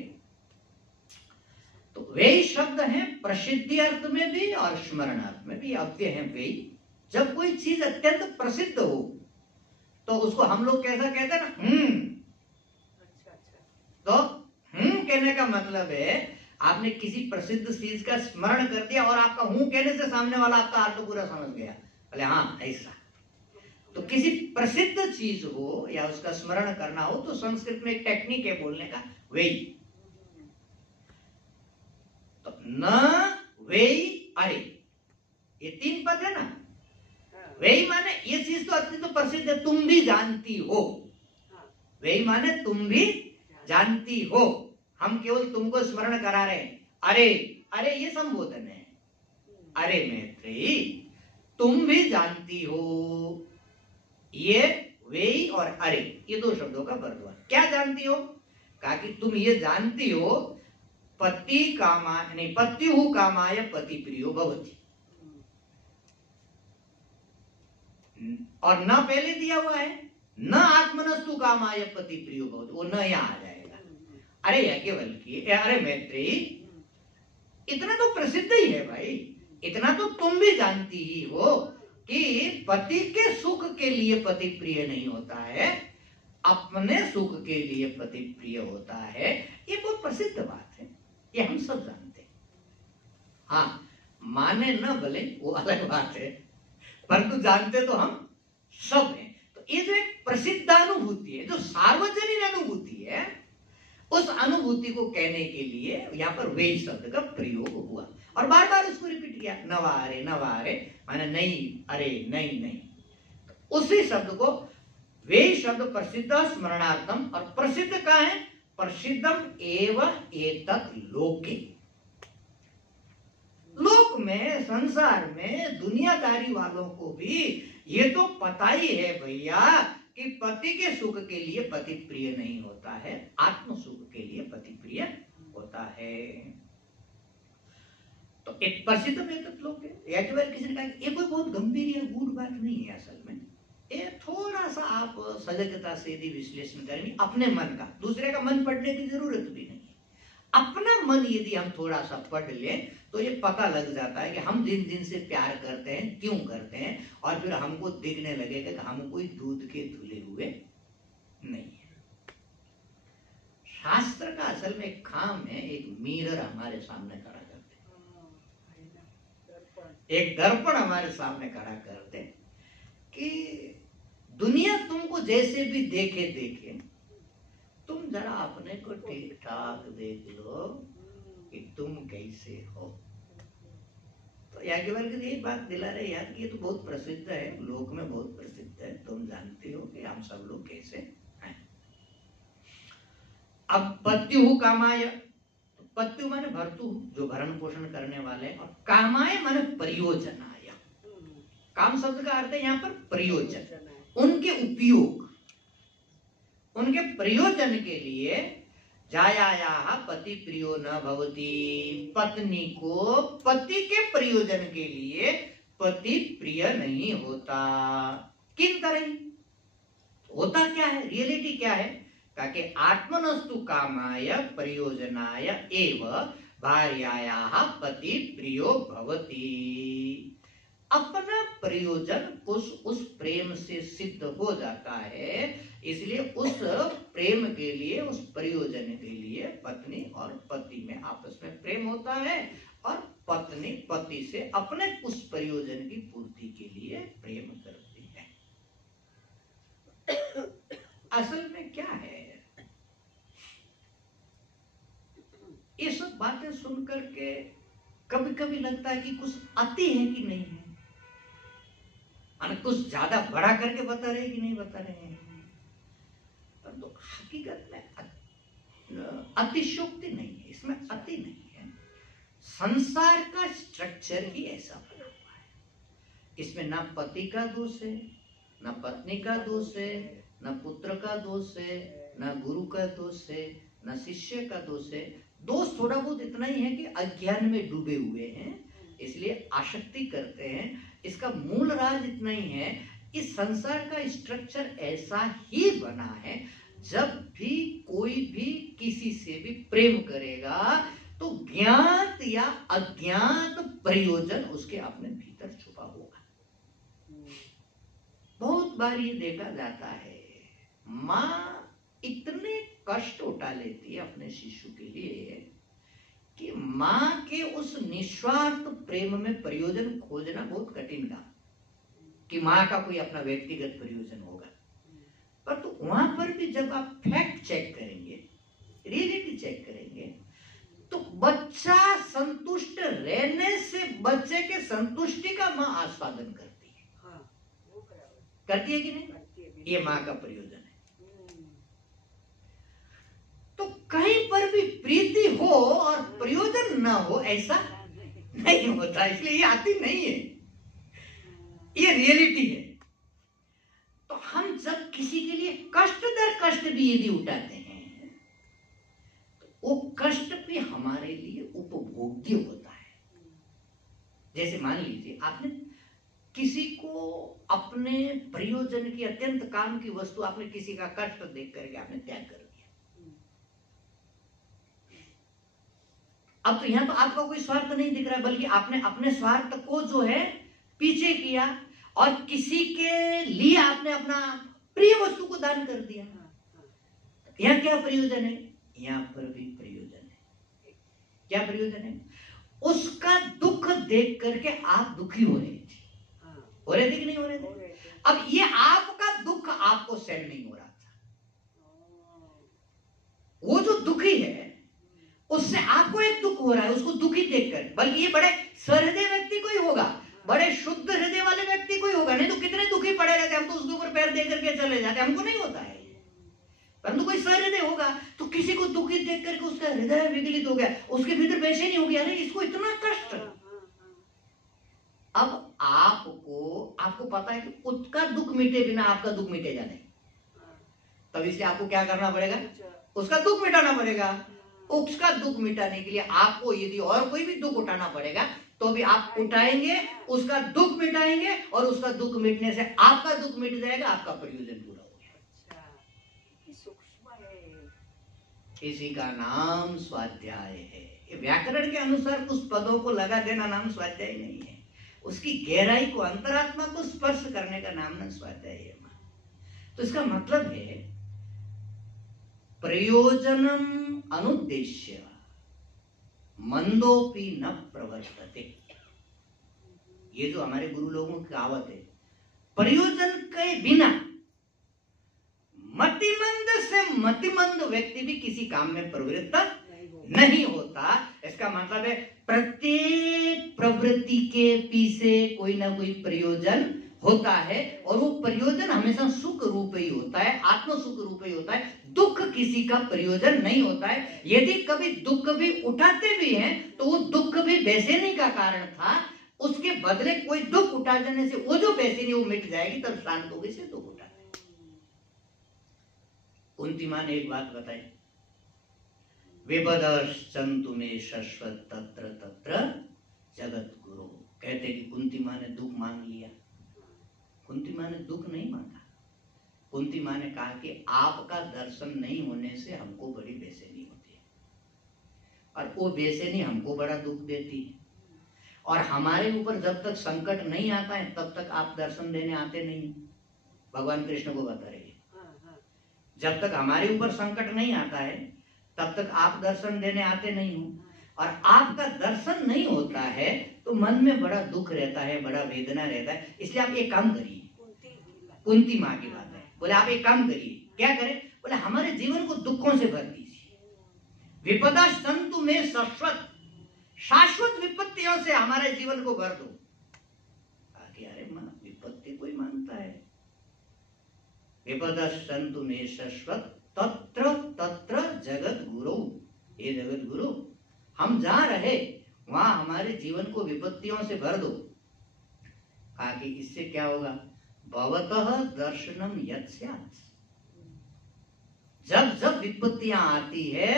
तो वे शब्द हैं प्रसिद्धि अर्थ में भी और स्मरण अर्थ में भी। अव्यय है वे। जब कोई चीज अत्यंत प्रसिद्ध हो तो उसको हम लोग कैसा कहते हैं ना, तो कहने का मतलब है आपने किसी प्रसिद्ध चीज का स्मरण कर दिया और आपका हूं कहने से सामने वाला आपका अर्थ पूरा समझ गया, बोले हाँ ऐसा। तो किसी प्रसिद्ध चीज हो या उसका स्मरण करना हो तो संस्कृत में एक टेक्निक है बोलने का, वेई। तो न वेई अरे, ये 3 पद है ना। वेई माने ये चीज तो अत्यंत प्रसिद्ध है, तुम भी जानती हो। वेई माने तुम भी जानती हो, हम केवल तुमको स्मरण करा रहे हैं। अरे अरे ये संबोधन है। अरे मैत्री, तुम भी जानती हो। ये वे और अरे ये दो शब्दों का बर्तवा। क्या जानती हो? कहा कि तुम ये जानती हो पति कामा नहीं पत्युः कामाय पति प्रियो भवति। और न पहले दिया हुआ है, न आत्मनस्तु कामाय पति प्रियो भवति, वो न यहाँ आ जाएगा। अरे याज्ञवल्क्य, अरे मैत्रेयी, इतना तो प्रसिद्ध ही है भाई, इतना तो तुम भी जानती ही हो कि पति के सुख के लिए पति प्रिय नहीं होता है, अपने सुख के लिए पति प्रिय होता है। ये बहुत प्रसिद्ध बात है, ये हम सब जानते हैं। हाँ, माने न भले वो अलग बात है, परंतु जानते तो हम सब हैं। तो ये जो एक प्रसिद्ध अनुभूति है, जो सार्वजनिक अनुभूति है, उस अनुभूति को कहने के लिए यहाँ पर वे शब्द का प्रयोग हुआ और बार बार उसको रिपीट किया। नवारे नवारे माने नहीं, अरे नहीं नहीं। तो उसी शब्द को वे शब्द प्रसिद्ध स्मरणार्थम, और प्रसिद्ध का है प्रसिद्धम एव एतत् लोके। लोक में, संसार में, दुनियादारी वालों को भी ये तो पता ही है भैया कि पति के सुख के लिए पति प्रिय नहीं होता है, आत्म सुख के लिए पति प्रिय होता है। तो एक प्रसिद्ध में तो लोग या केवल किसी ने कहा ये कोई बहुत गंभीर या गूढ़ बात नहीं है। असल में ये थोड़ा सा आप सजगता से यदि विश्लेषण करेंगे अपने मन का, दूसरे का मन पढ़ने की जरूरत भी नहीं है। अपना मन यदि हम थोड़ा सा पढ़ लें तो ये पता लग जाता है कि हम जिन जिनसे प्यार करते हैं क्यों करते हैं, और फिर हमको दिखने लगेगा कि हम कोई दूध के धुले हुए नहीं है। शास्त्र का असल में एक काम है, एक मिरर हमारे सामने खड़ा करते, एक दर्पण हमारे सामने खड़ा करते कि दुनिया तुमको जैसे भी देखे देखे, तुम जरा अपने को ठीक ठाक देख लो कि तुम कैसे हो। तो याज्ञवल्क्य एक बात दिला रहे याद कि ये तो बहुत प्रसिद्ध है, लोक में बहुत प्रसिद्ध है, तुम जानते हो कि हम सब लोग कैसे हैं। अब पत्युः कामाय, पत्यु माने भर्तु, जो भरण पोषण करने वाले, और कामाय माने प्रयोजनाय। काम शब्द का अर्थ है यहाँ पर प्रयोजन, उनके उपयोग, उनके प्रयोजन के लिए। जायायाः पति प्रियो न भवति, पत्नी को पति के प्रयोजन के लिए पति प्रिय नहीं होता। किन तरह होता क्या है, रियलिटी क्या है? ताकि आत्मनस्तु कामाय प्रयोजनाय एव भार्यायाः पति प्रियो भवति। अपना प्रयोजन उस प्रेम से सिद्ध हो जाता है, इसलिए उस प्रेम के लिए, उस प्रयोजन के लिए पत्नी और पति में आपस में प्रेम होता है, और पत्नी पति से अपने उस प्रयोजन की पूर्ति के लिए प्रेम करती है। असल में क्या है, ये सब बातें सुन करके कभी कभी लगता है कि कुछ अति है कि नहीं है, कुछ ज्यादा बड़ा करके बता रहे कि नहीं बता रहे हैं। पर तो हकीकत में अतिशोक्ति नहीं है, इसमें अति नहीं है। संसार का स्ट्रक्चर ही ऐसा बना हुआ है, इसमें ना पति का दोष है, ना पत्नी का दोष है, ना पुत्र का दोष है, ना गुरु का दोष है, ना शिष्य का दोष है। दोष थोड़ा बहुत इतना ही है कि अज्ञान में डूबे हुए हैं, इसलिए आसक्ति करते हैं। इसका मूल राज इतना ही है, इस संसार का स्ट्रक्चर ऐसा ही बना है, जब भी कोई भी किसी से भी प्रेम करेगा तो ज्ञात या अज्ञात प्रयोजन उसके अपने भीतर छुपा होगा। बहुत बार ये देखा जाता है, माँ इतने कष्ट उठा लेती है अपने शिशु के लिए कि माँ के उस निस्वार्थ प्रेम में प्रयोजन खोजना बहुत कठिन काम, कि माँ का कोई अपना व्यक्तिगत प्रयोजन होगा। पर तो वहां पर भी जब आप फैक्ट चेक करेंगे, रियलिटी चेक करेंगे, तो बच्चा संतुष्ट रहने से बच्चे के संतुष्टि का माँ आस्वादन करती है। हाँ, वो करती है कि नहीं? ये माँ का प्रयोजन है। तो कहीं पर भी प्रीति हो और प्रयोजन न हो ऐसा नहीं होता, इसलिए ये आती नहीं है। ये रियलिटी है। तो हम जब किसी के लिए कष्ट दर कष्ट भी यदि उठाते हैं तो वो कष्ट भी हमारे लिए उपभोग्य होता है। जैसे मान लीजिए आपने किसी को अपने प्रयोजन की अत्यंत काम की वस्तु, आपने किसी का कष्ट देख करके आपने त्याग कर दिया। अब तो यहां तो आपका कोई स्वार्थ नहीं दिख रहा है, बल्कि आपने अपने स्वार्थ को जो है पीछे किया और किसी के लिए आपने अपना प्रिय वस्तु को दान कर दिया। यहां क्या प्रयोजन है? यहां पर भी प्रयोजन है। क्या प्रयोजन है? उसका दुख देख करके आप दुखी हो रहे थे, हो रहे थे कि नहीं हो रहे थे? अब ये आपका दुख आपको सहन नहीं हो रहा था। वो जो दुखी है उससे आपको एक दुख हो रहा है, उसको दुखी देखकर। बल्कि ये बड़े सहृदय व्यक्ति कोई होगा, बड़े शुद्ध हृदय वाले व्यक्ति कोई होगा, नहीं तो कितने दुखी पड़े रहते, हम तो उसके ऊपर पैर दे करके चले जाते, हमको नहीं होता है। परंतु कोई सहृदय होगा तो किसी को दुखी देख करके उसका हृदय विगलित हो गया, उसके भीतर बेचैनी हो गया, अरे इसको इतना कष्ट। अब आपको पता है कि उसका दुख मिटे बिना आपका दुख मिटेगा नहीं, तब इसलिए आपको क्या करना पड़ेगा? उसका दुख मिटाना पड़ेगा। उसका दुख मिटाने के लिए आपको यदि और कोई भी दुख उठाना पड़ेगा तो भी आप उठाएंगे, उसका दुख मिटाएंगे और उसका दुख मिटने से आपका दुख मिट जाएगा, आपका प्रयोजन पूरा हो गया। सूक्ष्म है। इसी का नाम स्वाध्याय है। व्याकरण के अनुसार कुछ पदों को लगा देना नाम स्वाध्याय नहीं है, उसकी गहराई को, अंतरात्मा को स्पर्श करने का नाम न स्वाध्याय है। तो इसका मतलब है प्रयोजनम अनुद्देश्य मंदोपि न प्रवर्तते। ये जो हमारे गुरु लोगों की कहावत है, प्रयोजन के बिना मतिमंद से मतिमंद व्यक्ति भी किसी काम में प्रवृत्त नहीं होता। इसका मतलब है प्रत्येक प्रवृत्ति के पीछे कोई ना कोई प्रयोजन होता है, और वो प्रयोजन हमेशा सुख रूप ही होता है, आत्म सुख रूप ही होता है। दुख किसी का प्रयोजन नहीं होता है। यदि कभी दुख भी उठाते भी हैं तो वो दुख भी बेचैनी का कारण था, उसके बदले कोई दुख उठा जाने से वो जो बेचैनी वो मिट जाएगी, तब शांत होगी से दुख उठा। कुंती मां ने एक बात बताई, विपदश्चन्तु मे शश्वत तत्र तत्र जगत गुरु। कहते कि कुंती मां ने दुख मांग लिया। कुंती मां ने दुख नहीं मांगा। कुंती मां ने कहा कि आपका दर्शन नहीं होने से हमको बड़ी बेचैनी होती है, और वो बेचैनी हमको बड़ा दुख देती है, और हमारे ऊपर जब तक संकट नहीं आता है तब तक आप दर्शन देने आते नहीं। भगवान कृष्ण को बता रहे हैं, जब तक हमारे ऊपर संकट नहीं आता है तब तक आप दर्शन देने आते नहीं हो, और आपका दर्शन नहीं होता है तो मन में बड़ा दुख रहता है, बड़ा वेदना रहता है। इसलिए आप एक काम करिए, कुंती माँ की बात है, बोले आप एक काम करिए। क्या करें? बोले हमारे जीवन को दुखों से भर दीजिए। विपदा संतु में शाश्वत, शाश्वत विपत्तियों से हमारे जीवन को भर दो। आगे अरे मां, विपत्ति कोई मानता है? विपदा संतु में शाश्वत तत्र तत्र जगत गुरु। हे जगत गुरु, हम जहां रहे वहां हमारे जीवन को विपत्तियों से भर दो। आगे इससे क्या होगा? भवतः दर्शनम यत् स्यात्। जब जब विपत्तियां आती है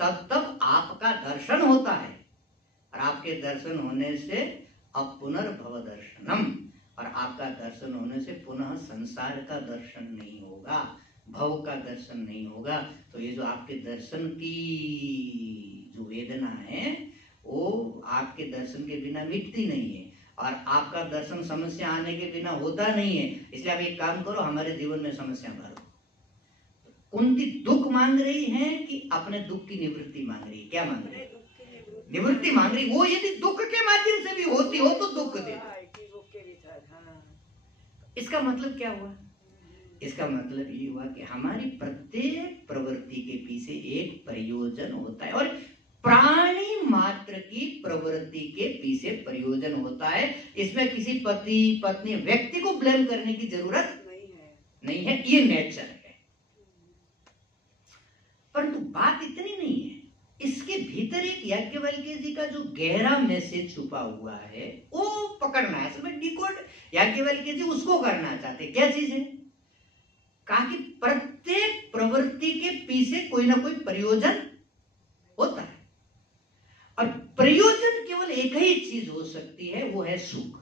तब तब आपका दर्शन होता है, और आपके दर्शन होने से अब पुनर्भव दर्शनम, और आपका दर्शन होने से पुनः संसार का दर्शन नहीं होगा, भव का दर्शन नहीं होगा। तो ये जो आपके दर्शन की जो वेदना है वो आपके दर्शन के बिना मिटती नहीं है, और आपका दर्शन समस्या आने के बिना होता नहीं है। इसलिए आप एक काम करो, हमारे जीवन में समस्या भरो। कुंती दुख मांग रही है कि अपने दुख की निवृत्ति मांग रही है? क्या मांग रही है? निवृत्ति मांग रही। वो यदि दुख के माध्यम से भी होती हो तो दुख दे। इसका मतलब क्या हुआ? इसका मतलब ये हुआ कि हमारी प्रत्येक प्रवृत्ति के पीछे एक प्रयोजन होता है, और प्राणी मात्र की प्रवृत्ति के पीछे प्रयोजन होता है। इसमें किसी पति पत्नी व्यक्ति को ब्लेम करने की जरूरत नहीं है, ये नेचर है। परंतु बात इतनी नहीं है, इसके भीतर एक याज्ञवल्क्य जी का जो गहरा मैसेज छुपा हुआ है वो पकड़ना है, असल में डिकोड याज्ञवल्क्य जी उसको करना चाहते। क्या चीज है? कहा कि प्रत्येक प्रवृत्ति के पीछे कोई ना कोई प्रयोजन होता है, और प्रयोजन केवल एक ही चीज हो सकती है, वो है सुख।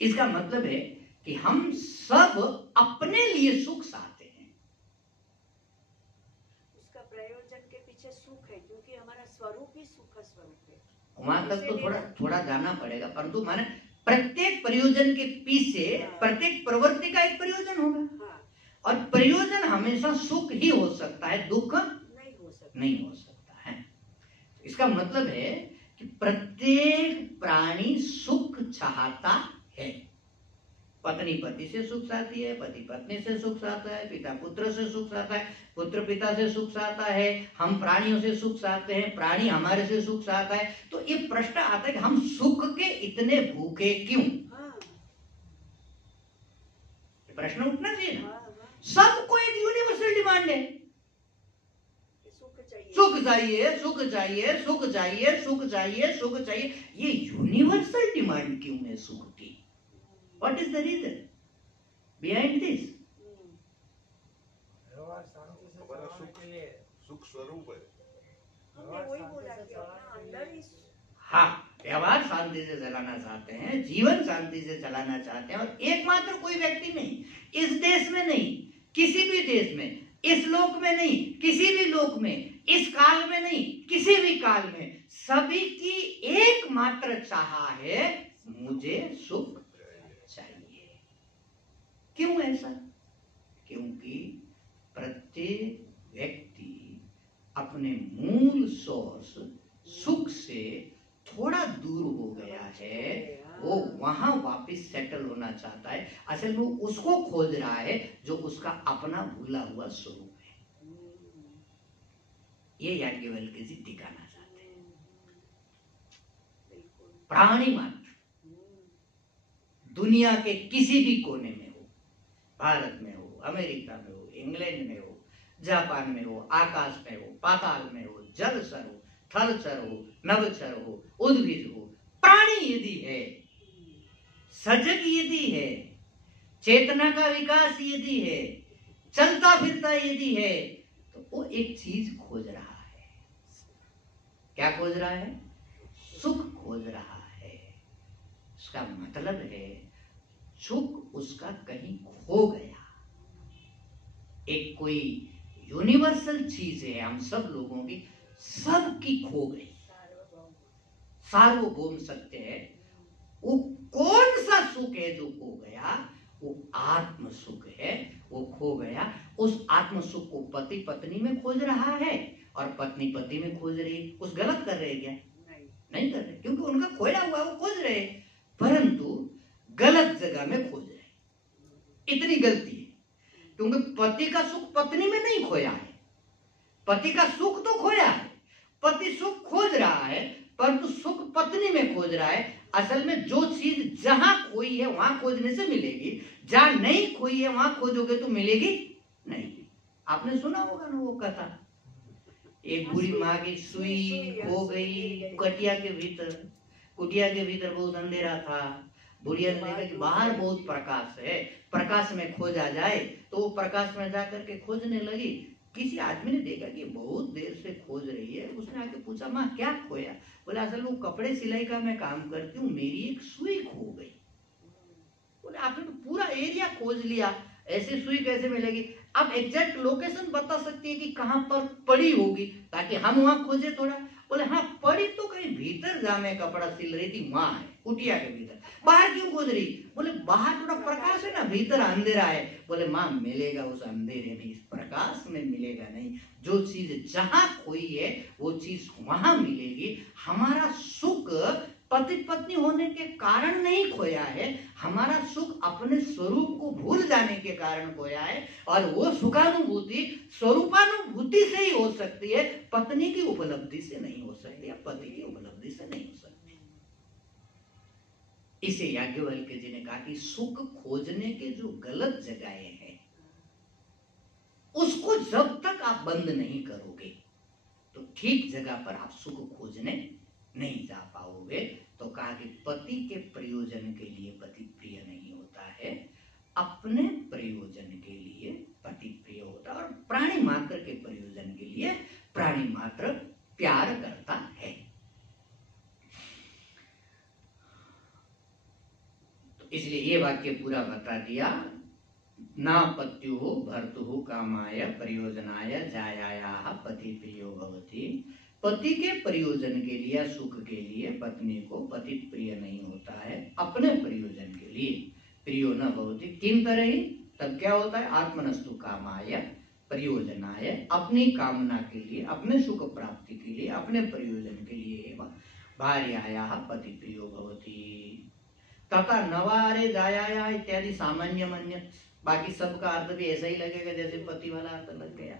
इसका मतलब है कि हम सब अपने लिए सुख चाहते हैं। उसका प्रयोजन के पीछे सुख है, क्योंकि हमारा स्वरूप ही सुख स्वरूप है। वहां तक तो थोड़ा जाना पड़ेगा, परंतु माने प्रत्येक प्रयोजन के पीछे प्रत्येक प्रवृत्ति का एक प्रयोजन होगा, और प्रयोजन हमेशा सुख ही हो सकता है, दुख नहीं हो सकता है। इसका मतलब है कि प्रत्येक प्राणी सुख चाहता है। पत्नी पति से सुख चाहती है, पति पत्नी से सुख चाहता है, पिता पुत्र से सुख चाहता है, पुत्र पिता से सुख चाहता है, हम प्राणियों से सुख चाहते हैं, प्राणी हमारे से सुख चाहता है। तो ये प्रश्न आता है कि हम सुख के इतने भूखे क्यों? प्रश्न उठना चाहिए ना। सबको एक यूनिवर्सल डिमांड है, सुख चाहिए, सुख चाहिए, सुख चाहिए, सुख चाहिए, सुख चाहिए। ये यूनिवर्सल डिमांड क्यों है सुख की? What is the reason behind this? हमारा सुख स्वरूप है। हमने वही बोला कि अपना अंदर ही। हाँ, व्यवहार शांति से चलाना चाहते हैं, जीवन शांति से चलाना चाहते हैं, और एकमात्र कोई व्यक्ति नहीं, इस देश में नहीं, किसी भी देश में, इस लोक में नहीं, किसी भी लोक में, इस काल में नहीं, किसी भी काल में, सभी की एकमात्र चाह है, मुझे सुख चाहिए। क्यों ऐसा? क्योंकि प्रत्येक व्यक्ति अपने मूल सोर्स सुख से थोड़ा दूर हो गया है, वो वहां वापस सेटल होना चाहता है। असल में उसको खोज रहा है जो उसका अपना भूला हुआ स्वरूप है। ये याज्ञवल्क्य जी दिखाना चाहते हैं। प्राणी मात्र दुनिया के किसी भी कोने में हो, भारत में हो, अमेरिका में हो, इंग्लैंड में हो, जापान में हो, आकाश में हो, पाताल में हो, जलचर हो, थलचर हो, नभचर हो, उद्भिद हो, प्राणी यदि है, सजग यदि है, चेतना का विकास यदि है, चलता फिरता यदि है, तो वो एक चीज खोज रहा है। क्या खोज रहा है? सुख खोज रहा है। इसका मतलब है सुख उसका कहीं खो गया। एक कोई यूनिवर्सल चीज है हम सब लोगों की, सबकी खो गई, सार्वभौम सत्य है। वो कौन सा सुख है जो खो गया? वो आत्म सुख है, वो खो गया। उस आत्म सुख को पति पत्नी में खोज रहा है, और पत्नी पति में खोज रही है। कुछ गलत कर रहे हैं क्या? नहीं कर रहे, क्योंकि उनका खोया हुआ वो खोज रहे, परंतु गलत जगह में खोज रहे। इतनी गलती है, क्योंकि पति का सुख पत्नी में नहीं खोया है, पति का सुख तो खोया है, पति सुख खोज रहा है, परंतु सुख पत्नी में खोज रहा है। असल में जो चीज जहां खोई है वहां खोजने से मिलेगी, जहां नहीं खोई है वहां खोजोगे तो मिलेगी नहीं। आपने सुना होगा ना वो कथा, एक बूढ़ी माँ की सुई खो गई कुटिया के भीतर। कुटिया के भीतर बहुत अंधेरा था। बुढ़िया ने देखा कि बाहर बहुत प्रकाश है, प्रकाश में खोजा जाए, तो वो प्रकाश में जाकर के खोजने लगी। किसी आदमी ने देखा कि बहुत देर से खोज रही है, उसने आके पूछा, माँ क्या खोया? बोले असल वो कपड़े सिलाई का मैं काम करती हूँ, मेरी एक सुई खो गई। बोले आपने तो पूरा एरिया खोज लिया, ऐसे सुई कैसे मिलेगी? अब एग्जैक्ट लोकेशन बता सकती है कि कहाँ पर पड़ी होगी, ताकि हम वहां खोजे थोड़ा। बोले हाँ पड़ी तो कहीं भीतर जहाँ मैं कपड़ा सिल रही थी वहां है, कुटिया के भीतर। बाहर क्यों खोज रही? बोले बाहर थोड़ा प्रकाश है ना, भीतर अंधेरा है। बोले माँ मिलेगा उस अंधेरे में, इस प्रकाश में मिलेगा नहीं। जो चीज जहां खोई है वो चीज वहां मिलेगी। हमारा सुख पति पत्नी होने के कारण नहीं खोया है, हमारा सुख अपने स्वरूप को भूल जाने के कारण खोया है। और वो सुखानुभूति स्वरूपानुभूति से ही हो सकती है, पत्नी की उपलब्धि से नहीं हो सकती, या पति की उपलब्धि से नहीं हो सकती। इसे याज्ञवल्क्य जी ने कहा कि सुख खोजने के जो गलत जगहें हैं, उसको जब तक आप बंद नहीं करोगे तो ठीक जगह पर आप सुख खोजने नहीं जा पाओगे। तो कहा कि पति के प्रयोजन के लिए पति प्रिय नहीं होता है, अपने प्रयोजन के लिए पति प्रिय होता है, और प्राणी मात्र के प्रयोजन के लिए प्राणी मात्र प्यार करता है। तो इसलिए ये वाक्य पूरा बता दिया। ना पत्युः भर्तुः कामाय प्रयोजनाय जायायाः पति प्रियो भवति। पति के प्रयोजन के लिए, सुख के लिए पत्नी को पति प्रिय नहीं होता है, अपने प्रयोजन के लिए प्रियो न भवति। किम तरह, तब क्या होता है, आत्मनस्तु कामाय प्रयोजनाय, अपनी कामना के लिए, अपने सुख प्राप्ति के लिए, अपने प्रयोजन के लिए भार्यायाः पति प्रियो भवति। तथा नवारे जायाया इत्यादि सामान्य मन्यत्, बाकी सबका अर्थ भी ऐसा ही लगेगा जैसे पति वाला अर्थ लग गया।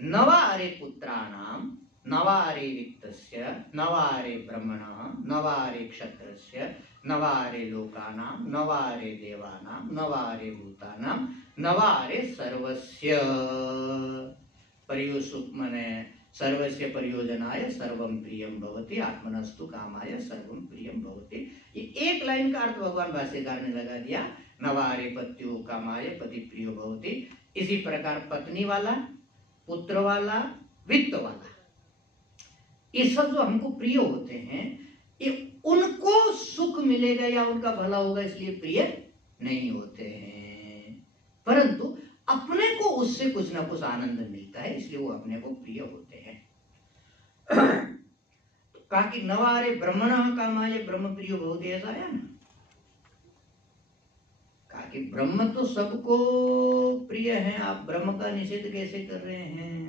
नवारे पुत्राणाम, नवारे वित्तस्य, नवारे ब्रह्मणः, नवारे क्षत्रस्य, नवारे लोकानां, नवारे देवानां, नवारे भूतानां, नवारे सर्वस्य मने सर्वस्य प्रयोजनाय सर्वं प्रियं भवति, आत्मनस्तु कामाय सर्वं प्रियं भवति। ये एक लाइन का अर्थ भगवान भाष्यकार ने लगा दिया, नवारे पत्युः कामाय पति प्रियो भवति। इसी प्रकार पत्नी वाला, पुत्र वाला, वित्त वाला, ये सब जो हमको प्रिय होते हैं, ये उनको सुख मिलेगा या उनका भला होगा इसलिए प्रिय नहीं होते हैं, परंतु अपने को उससे कुछ ना कुछ आनंद मिलता है इसलिए वो अपने को प्रिय होते हैं। तो कहा कि नवारे ब्रह्मणः कामाय ब्रह्म प्रियो भवति, ऐसा है ना। कहा कि ब्रह्म तो सबको प्रिय है, आप ब्रह्म का निषेध कैसे कर रहे हैं।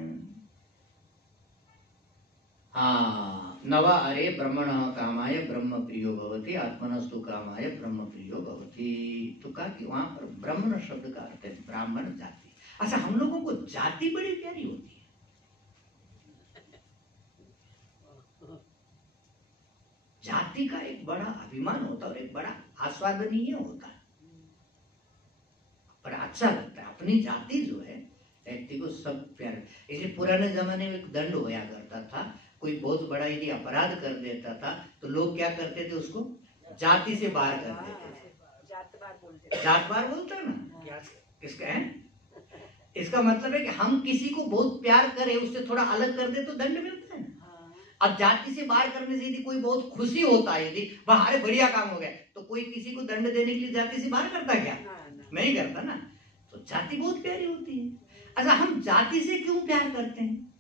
हाँ, नवा अरे ब्रह्मणः कामाय ब्रह्म प्रियो भवति, आत्मनस्तु कामाय ब्रह्म प्रियो भवति। तो कहा कि वहां पर ब्राह्मण शब्द का अर्थ है ब्राह्मण जाति। अच्छा, हम लोगों को जाति बड़ी प्यारी होती है। जाति का एक बड़ा अभिमान होता है और एक बड़ा आस्वादनीय होता है, बड़ा अच्छा लगता है। अपनी जाति जो है व्यक्ति को सब प्यार। इसलिए पुराने जमाने में एक दंड होया करता था, कोई बहुत बड़ा यदि अपराध कर देता था तो लोग क्या करते थे, उसको जाति से बाहर कर देते थे। जात बार बोलते हैं ना, किसका है। इसका मतलब है कि हम किसी को बहुत प्यार करें, उससे थोड़ा अलग कर दे तो दंड मिलता है ना। अब जाति से बाहर करने से यदि कोई बहुत खुशी होता है, यदि बाहर बढ़िया काम हो गया, तो कोई किसी को दंड देने के लिए जाति से बाहर करता क्या, नहीं करता ना। तो जाति बहुत प्यारी होती है। अच्छा, हम जाति से क्यों प्यार करते हैं,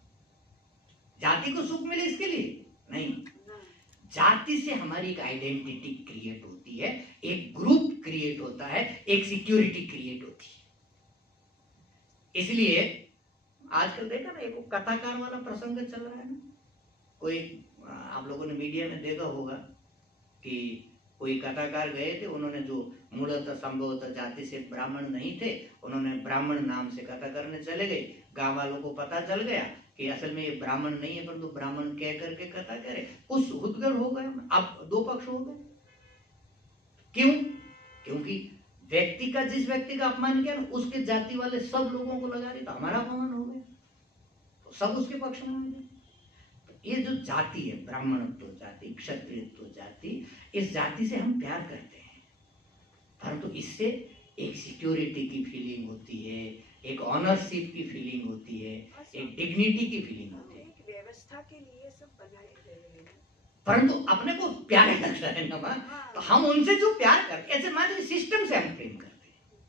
जाति को सुख मिले इसके लिए नहीं। जाति से हमारी एक आइडेंटिटी क्रिएट होती है, एक ग्रुप क्रिएट होता है, एक सिक्योरिटी क्रिएट होती है। इसलिए आजकल देखा ना, एक कथाकार वाला प्रसंग चल रहा है ना। कोई आप लोगों ने मीडिया में देखा होगा कि कोई कथाकार गए थे, उन्होंने जो मूलतः संभवतः जाति से ब्राह्मण नहीं थे, उन्होंने ब्राह्मण नाम से कथा करने चले गए। गांव वालों को पता चल गया कि असल में ये ब्राह्मण नहीं है, परंतु ब्राह्मण कह करके कथा करे। कुछ हुदगड़ हो गए, अब दो पक्ष हो गए। क्यों? क्योंकि व्यक्ति का, जिस व्यक्ति का अपमान किया ना, उसके जाति वाले सब लोगों को लगा दिया, तो हमारा अपमान हो गया, तो सब उसके पक्ष में आ गए। ये जो जाति है, ब्राह्मणत्व जाति, क्षत्रियत्व जाति, इस जाति से हम प्यार करते हैं, परंतु इससे एक सिक्योरिटी की फीलिंग होती है, एक ऑनरशिप की फीलिंग होती है, एक डिग्निटी की फीलिंग होती है। व्यवस्था के लिए सब बनाए गए हैं, परंतु अपने को प्यार लगता है ना। तो हम उनसे जो प्यार करते हैं, ऐसे मान लीजिए सिस्टम से हम प्रेम करते हैं,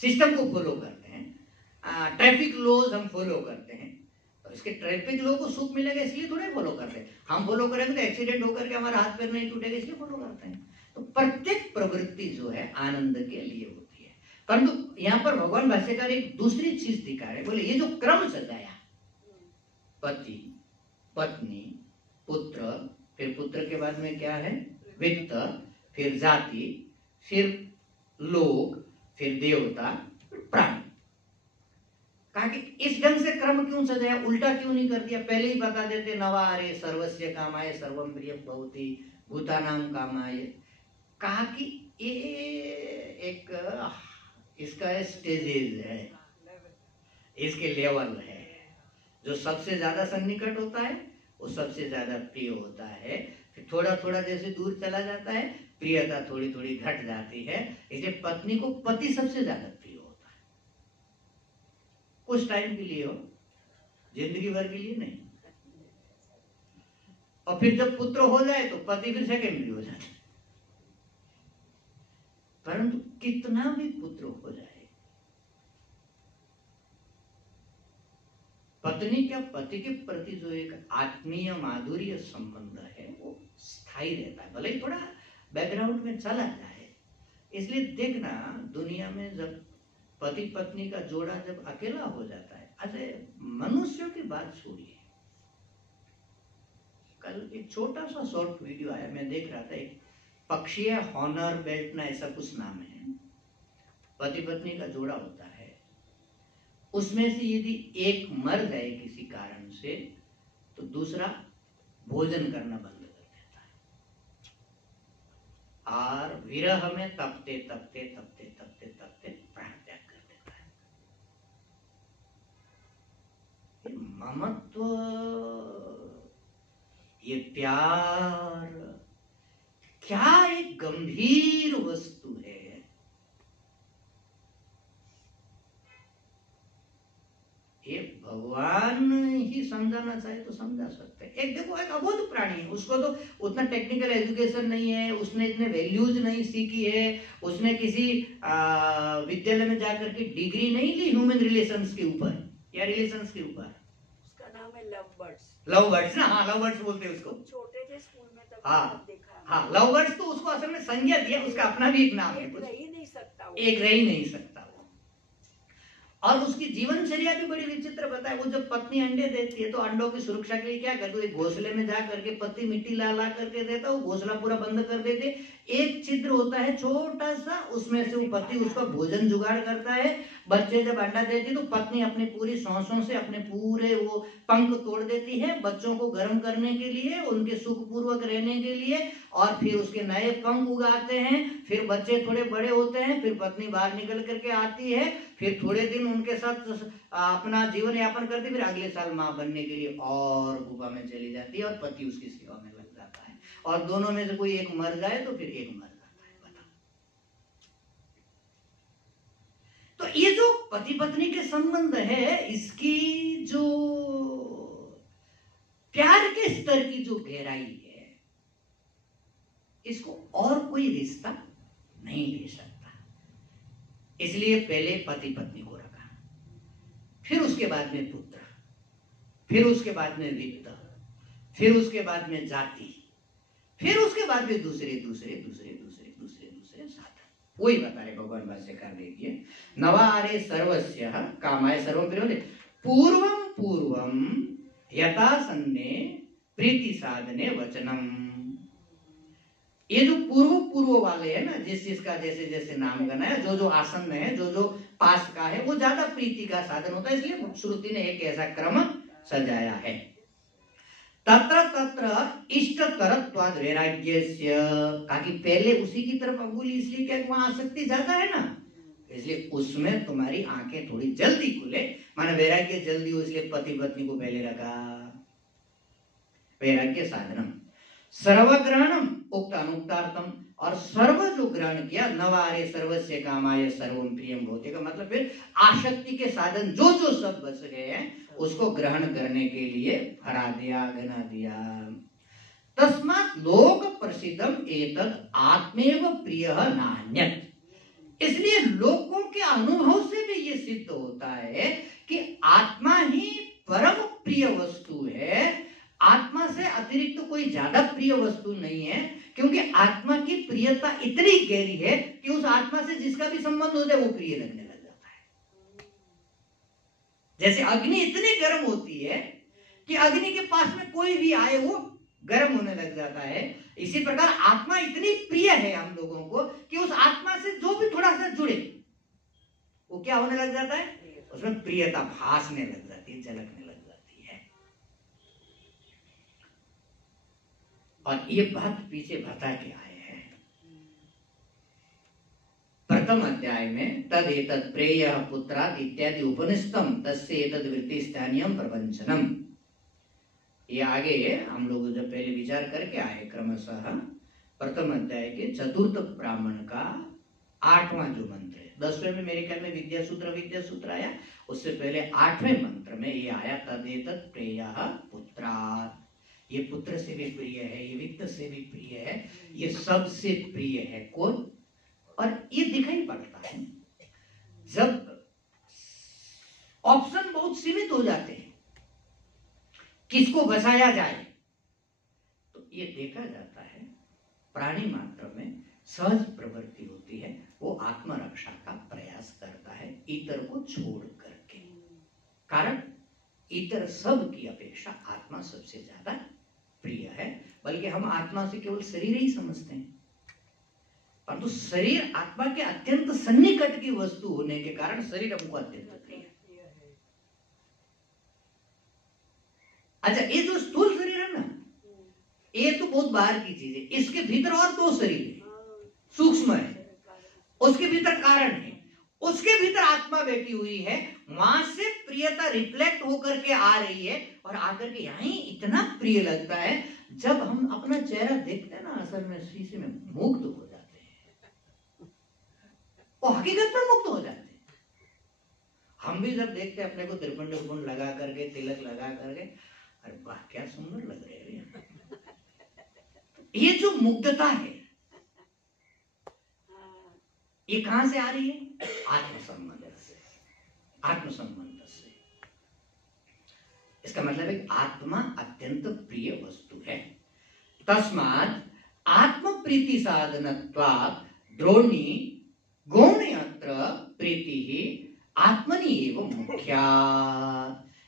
सिस्टम को फॉलो करते हैं, ट्रैफिक लॉज हम फॉलो करते हैं, तो इसके ट्रैफिक लॉ को सुख मिलेगा इसलिए थोड़े फॉलो करते हैं। हम फॉलो करेंगे तो एक्सीडेंट होकर के हमारा हाथ पैर नहीं टूटेगा इसलिए फॉलो करते हैं। तो प्रत्येक प्रवृत्ति जो है आनंद के लिए होती है, परंतु यहाँ पर भगवान भाष्यकार एक दूसरी चीज दिखा रहे, बोले ये जो क्रम सजाया, पति, पत्नी, पुत्र, फिर पुत्र के बाद में क्या है, वित्त, फिर जाति, फिर लोक, फिर देवता, प्राणी। कहा कि इस ढंग से क्रम क्यों सजाया, उल्टा क्यों नहीं कर दिया, पहले ही बता देते नवारे सर्वस्य कामाय सर्वम प्रियं भवति भूतानां कामाय। कहा कि ये एक इसका स्टेजेस है, इसके लेवल है। जो सबसे ज्यादा सन्निकट होता है वो सबसे ज्यादा प्रिय होता है, थोड़ा थोड़ा जैसे दूर चला जाता है, प्रियता थोड़ी थोड़ी घट जाती है। इसलिए पत्नी को पति सबसे ज्यादा प्रिय होता है। कुछ टाइम के लिए हो, जिंदगी भर के लिए नहीं। और फिर जब पुत्र हो जाए तो पति फिर सेकेंडरी हो जाता है। परंतु कितना भी पुत्र हो जाए, पत्नी क्या पति के प्रति जो एक आत्मीय माधुर्य संबंध है वो स्थायी रहता है, भले ही थोड़ा बैकग्राउंड में चला जाए। इसलिए देखना, दुनिया में जब पति पत्नी का जोड़ा जब अकेला हो जाता है, अच्छा मनुष्यों की बात छोड़िए, कल एक छोटा सा शॉर्ट वीडियो आया, मैं देख रहा था, एक पक्षी है हॉनर बेल्ट ना ऐसा कुछ नाम है, पति पत्नी का जोड़ा होता है, उसमें से यदि एक मर जाए किसी कारण से तो दूसरा भोजन करना बंद कर देता है और विरह में तपते तपते तपते तपते तपते प्राण त्याग कर देता है। ये ममत्व, ये प्यार क्या एक गंभीर वस्तु है। ये भगवान ही समझाना चाहे तो समझा सकते हैं। एक देखो, एक अबोध प्राणी है, उसको तो उतना टेक्निकल एजुकेशन नहीं है, उसने इतने वैल्यूज नहीं सीखी है, उसने किसी विद्यालय में जाकर के डिग्री नहीं ली ह्यूमन रिलेशंस के ऊपर या रिलेशंस के ऊपर। उसका नाम है लव बर्ड्स। लव बर्ड्स ना, हाँ लव बर्ड्स बोलते हैं उसको। छोटे थे स्कूल में तब हाँ देखा। हाँ, लव बर्ड्स तो उसको असल में संज्ञा दिया, उसका अपना भी एक नाम है, एक रह ही नहीं सकता वो। एक रह ही नहीं सकता। और उसकी जीवनचर्या भी बड़ी विचित्र बताए। वो जब पत्नी अंडे देती है तो अंडों की सुरक्षा के लिए क्या करते, एक घोंसले में जा करके पति मिट्टी ला ला करके देता, वो घोंसला पूरा बंद कर देते, एक छिद्र होता है छोटा सा, उसमें से वो पति उसका भोजन जुगाड़ करता है। बच्चे जब अंडा देती तो पत्नी अपनी पूरी सांसों से अपने पूरे वो पंख तोड़ देती है बच्चों को गर्म करने के लिए, उनके सुखपूर्वक रहने के लिए, और फिर उसके नए पंख उगाते हैं। फिर बच्चे थोड़े बड़े होते हैं, फिर पत्नी बाहर निकल करके आती है, फिर थोड़े दिन उनके साथ अपना जीवन यापन करती, फिर अगले साल मां बनने के लिए और गुफा में चली जाती है और पति उसकी सेवा में लग जाता है। और दोनों में से कोई एक मर जाए तो फिर एक मर जाता है। बताओ, तो ये जो पति पत्नी के संबंध है, इसकी जो प्यार के स्तर की जो गहराई है, इसको और कोई रिश्ता नहीं ले सकता। इसलिए पहले पति पत्नी को रखा, फिर उसके बाद में पुत्र, फिर उसके बाद में वित्त, फिर उसके बाद में जाति, फिर उसके बाद में दूसरे दूसरे दूसरे दूसरे दूसरे दूसरे साधन। वही बता रहे भगवान भाष्यकार देखिए, नवारे सर्वस्य कामाय सर्वं प्रियं पूर्वं पूर्वं यथा सन्ने प्रीति साधने वचनम। ये जो पूर्व पूर्व वाले है ना, जिस जिसका जैसे जैसे नाम गना है, जो जो आसन है, जो जो पास का है, वो ज्यादा प्रीति का साधन होता है। इसलिए श्रुति ने एक ऐसा क्रम सजाया है। तत्र तत्र इष्टतरत्वाद वैराग्यस्य, ताकि पहले उसी की तरफ अंगुली, इसलिए क्या वहां आसक्ति ज्यादा है ना, इसलिए उसमें तुम्हारी आंखें थोड़ी जल्दी खुले, माने वैराग्य जल्दी हो, इसलिए पति पत्नी को पहले रखा। वैराग्य साधनम सर्वग्रहणम उक्त अनुक्तार्थम, और सर्व जो ग्रहण किया, नवारे सर्वस्य कामाय सर्वं प्रियं भवति का मतलब फिर आसक्ति के साधन जो जो सब बच गए हैं उसको ग्रहण करने के लिए हरा दिया, गना दिया। तस्मात् लोक प्रसिद्धम एतद् आत्मेव प्रियः नान्यत्। इसलिए लोगों के अनुभव से भी ये सिद्ध होता है कि आत्मा ही परम प्रिय वस्तु है, आत्मा से अतिरिक्त कोई ज्यादा प्रिय वस्तु नहीं है, क्योंकि आत्मा की प्रियता इतनी गहरी है कि उस आत्मा से जिसका भी संबंध हो जाए वो प्रिय लगने लग जाता है। जैसे अग्नि इतनी गर्म होती है कि अग्नि के पास में कोई भी आए वो गर्म होने लग जाता है, इसी प्रकार आत्मा इतनी प्रिय है हम लोगों को कि उस आत्मा से जो भी थोड़ा सा जुड़े वो क्या होने लग जाता है, उसमें प्रियता भासने लग जाती है, झलकने लग जाती है। और ये बात पीछे बता के आए हैं प्रथम अध्याय में, तद एतत् प्रेयः पुत्रात् इत्यादि उपनिषदम तस्य एतद् वृत्ति स्थानीयं प्रवंचनम। ये आगे हम लोग जब पहले विचार करके आए क्रमशः प्रथम अध्याय के चतुर्थ ब्राह्मण का 8वां जो मंत्र है, 10वें में मेरे ख्याल में विद्या सूत्र आया, उससे पहले 8वें मंत्र में ये आया तदेतत् प्रेयः पुत्रात्। ये पुत्र से भी प्रिय है, ये वित्त से भी प्रिय है, ये सबसे प्रिय है। कौन? और ये दिखाई पड़ता है जब ऑप्शन बहुत सीमित हो जाते हैं, किसको बसाया जाए, तो ये देखा जाता है प्राणी मात्र में सहज प्रवृत्ति होती है, वो आत्मरक्षा का प्रयास करता है इतर को छोड़ करके। कारण इतर सब की अपेक्षा आत्मा सबसे ज्यादा प्रिय है, बल्कि हम आत्मा से केवल शरीर ही समझते हैं, परंतु शरीर आत्मा के अत्यंत सन्निकट की वस्तु होने के कारण शरीर हमको अत्यंत प्रिय है। अच्छा, ये जो स्थूल शरीर है ना, ये तो बहुत बाहर की चीज है, इसके भीतर और दो शरीर है, सूक्ष्म है, उसके भीतर कारण है, उसके भीतर आत्मा बैठी हुई है, वहां से प्रियता रिफ्लेक्ट होकर के आ रही है और आकर के यहीं इतना प्रिय लगता है। जब हम अपना चेहरा देखते हैं ना, असल में शीशे में मुग्ध हो जाते हैं, वो हकीकत में मुक्त हो जाते हैं। हम भी जब देखते हैं अपने को त्रिपुंड लगा करके, तिलक लगा करके, अरे वाह क्या सुंदर लग रहे हैं। ये जो मुग्धता है ये कहां से आ रही है? आत्मसंबंध से, आत्मसंबंध से। इसका मतलब है आत्मा अत्यंत प्रिय वस्तु है। तस्मात् आत्म प्रीति साधनत्वात् द्रोणी गौण्यत्र प्रीति ही आत्मनि एव मुख्या।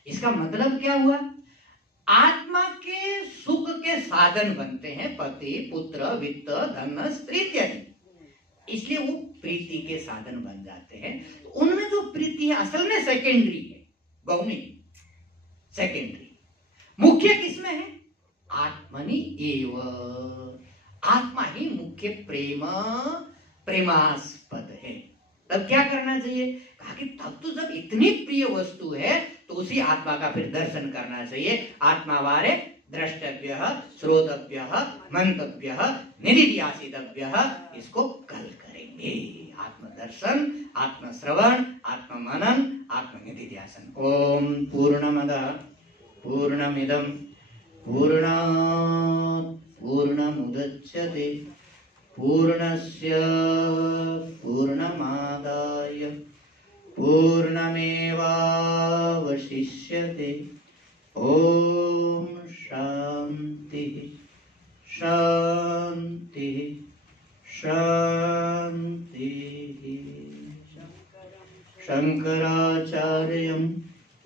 इसका मतलब क्या हुआ? आत्मा के सुख के साधन बनते हैं पति, पुत्र, वित्त, धन, स्त्री इत्यादि, इसलिए वो प्रीति के साधन बन जाते हैं। तो उनमें जो प्रीति है असल में सेकेंडरी है, गौणी सेकेंडरी। मुख्य किसमें है? आत्मनि एव। आत्मा ही मुख्य प्रेमास्पद है। तब क्या करना चाहिए? कहा कि तब तो जब इतनी प्रिय वस्तु है तो उसी आत्मा का फिर दर्शन करना चाहिए। आत्मा वारे द्रष्टव्य, श्रोतव्य, मंतव्य, निधिध्यासितव्य। इसको कल करेंगे। आत्मदर्शन, आत्मश्रवण, आत्ममनन, आत्मनिधिध्यासन। ओम पूर्णमदः पूर्णमिदं पूर्णात् पूर्णमुदच्यते पूर्णस्य पूर्णमादाय पूर्णमेवावशिष्यते। ओम शांति शांति शांति। शंकराचार्यं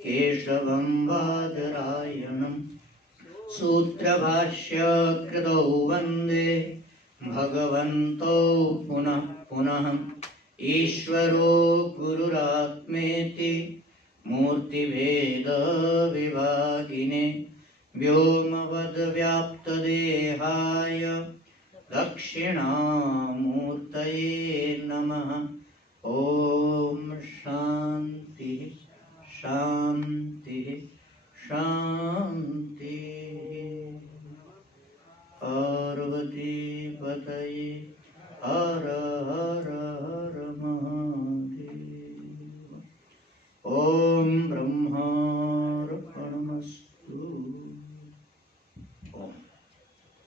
केशवं बादरायणं सूत्रभाष्य कृतौ वन्दे भगवन्तौ पुनः पुनः। ईश्वरो गुरुरात्मेति मूर्तिभेद विभागिने व्योमवद्व्याप्तदेहाय दक्षिणामूर्तये नमः। ओम शांति शांति शांति। पार्वती पतये हर हर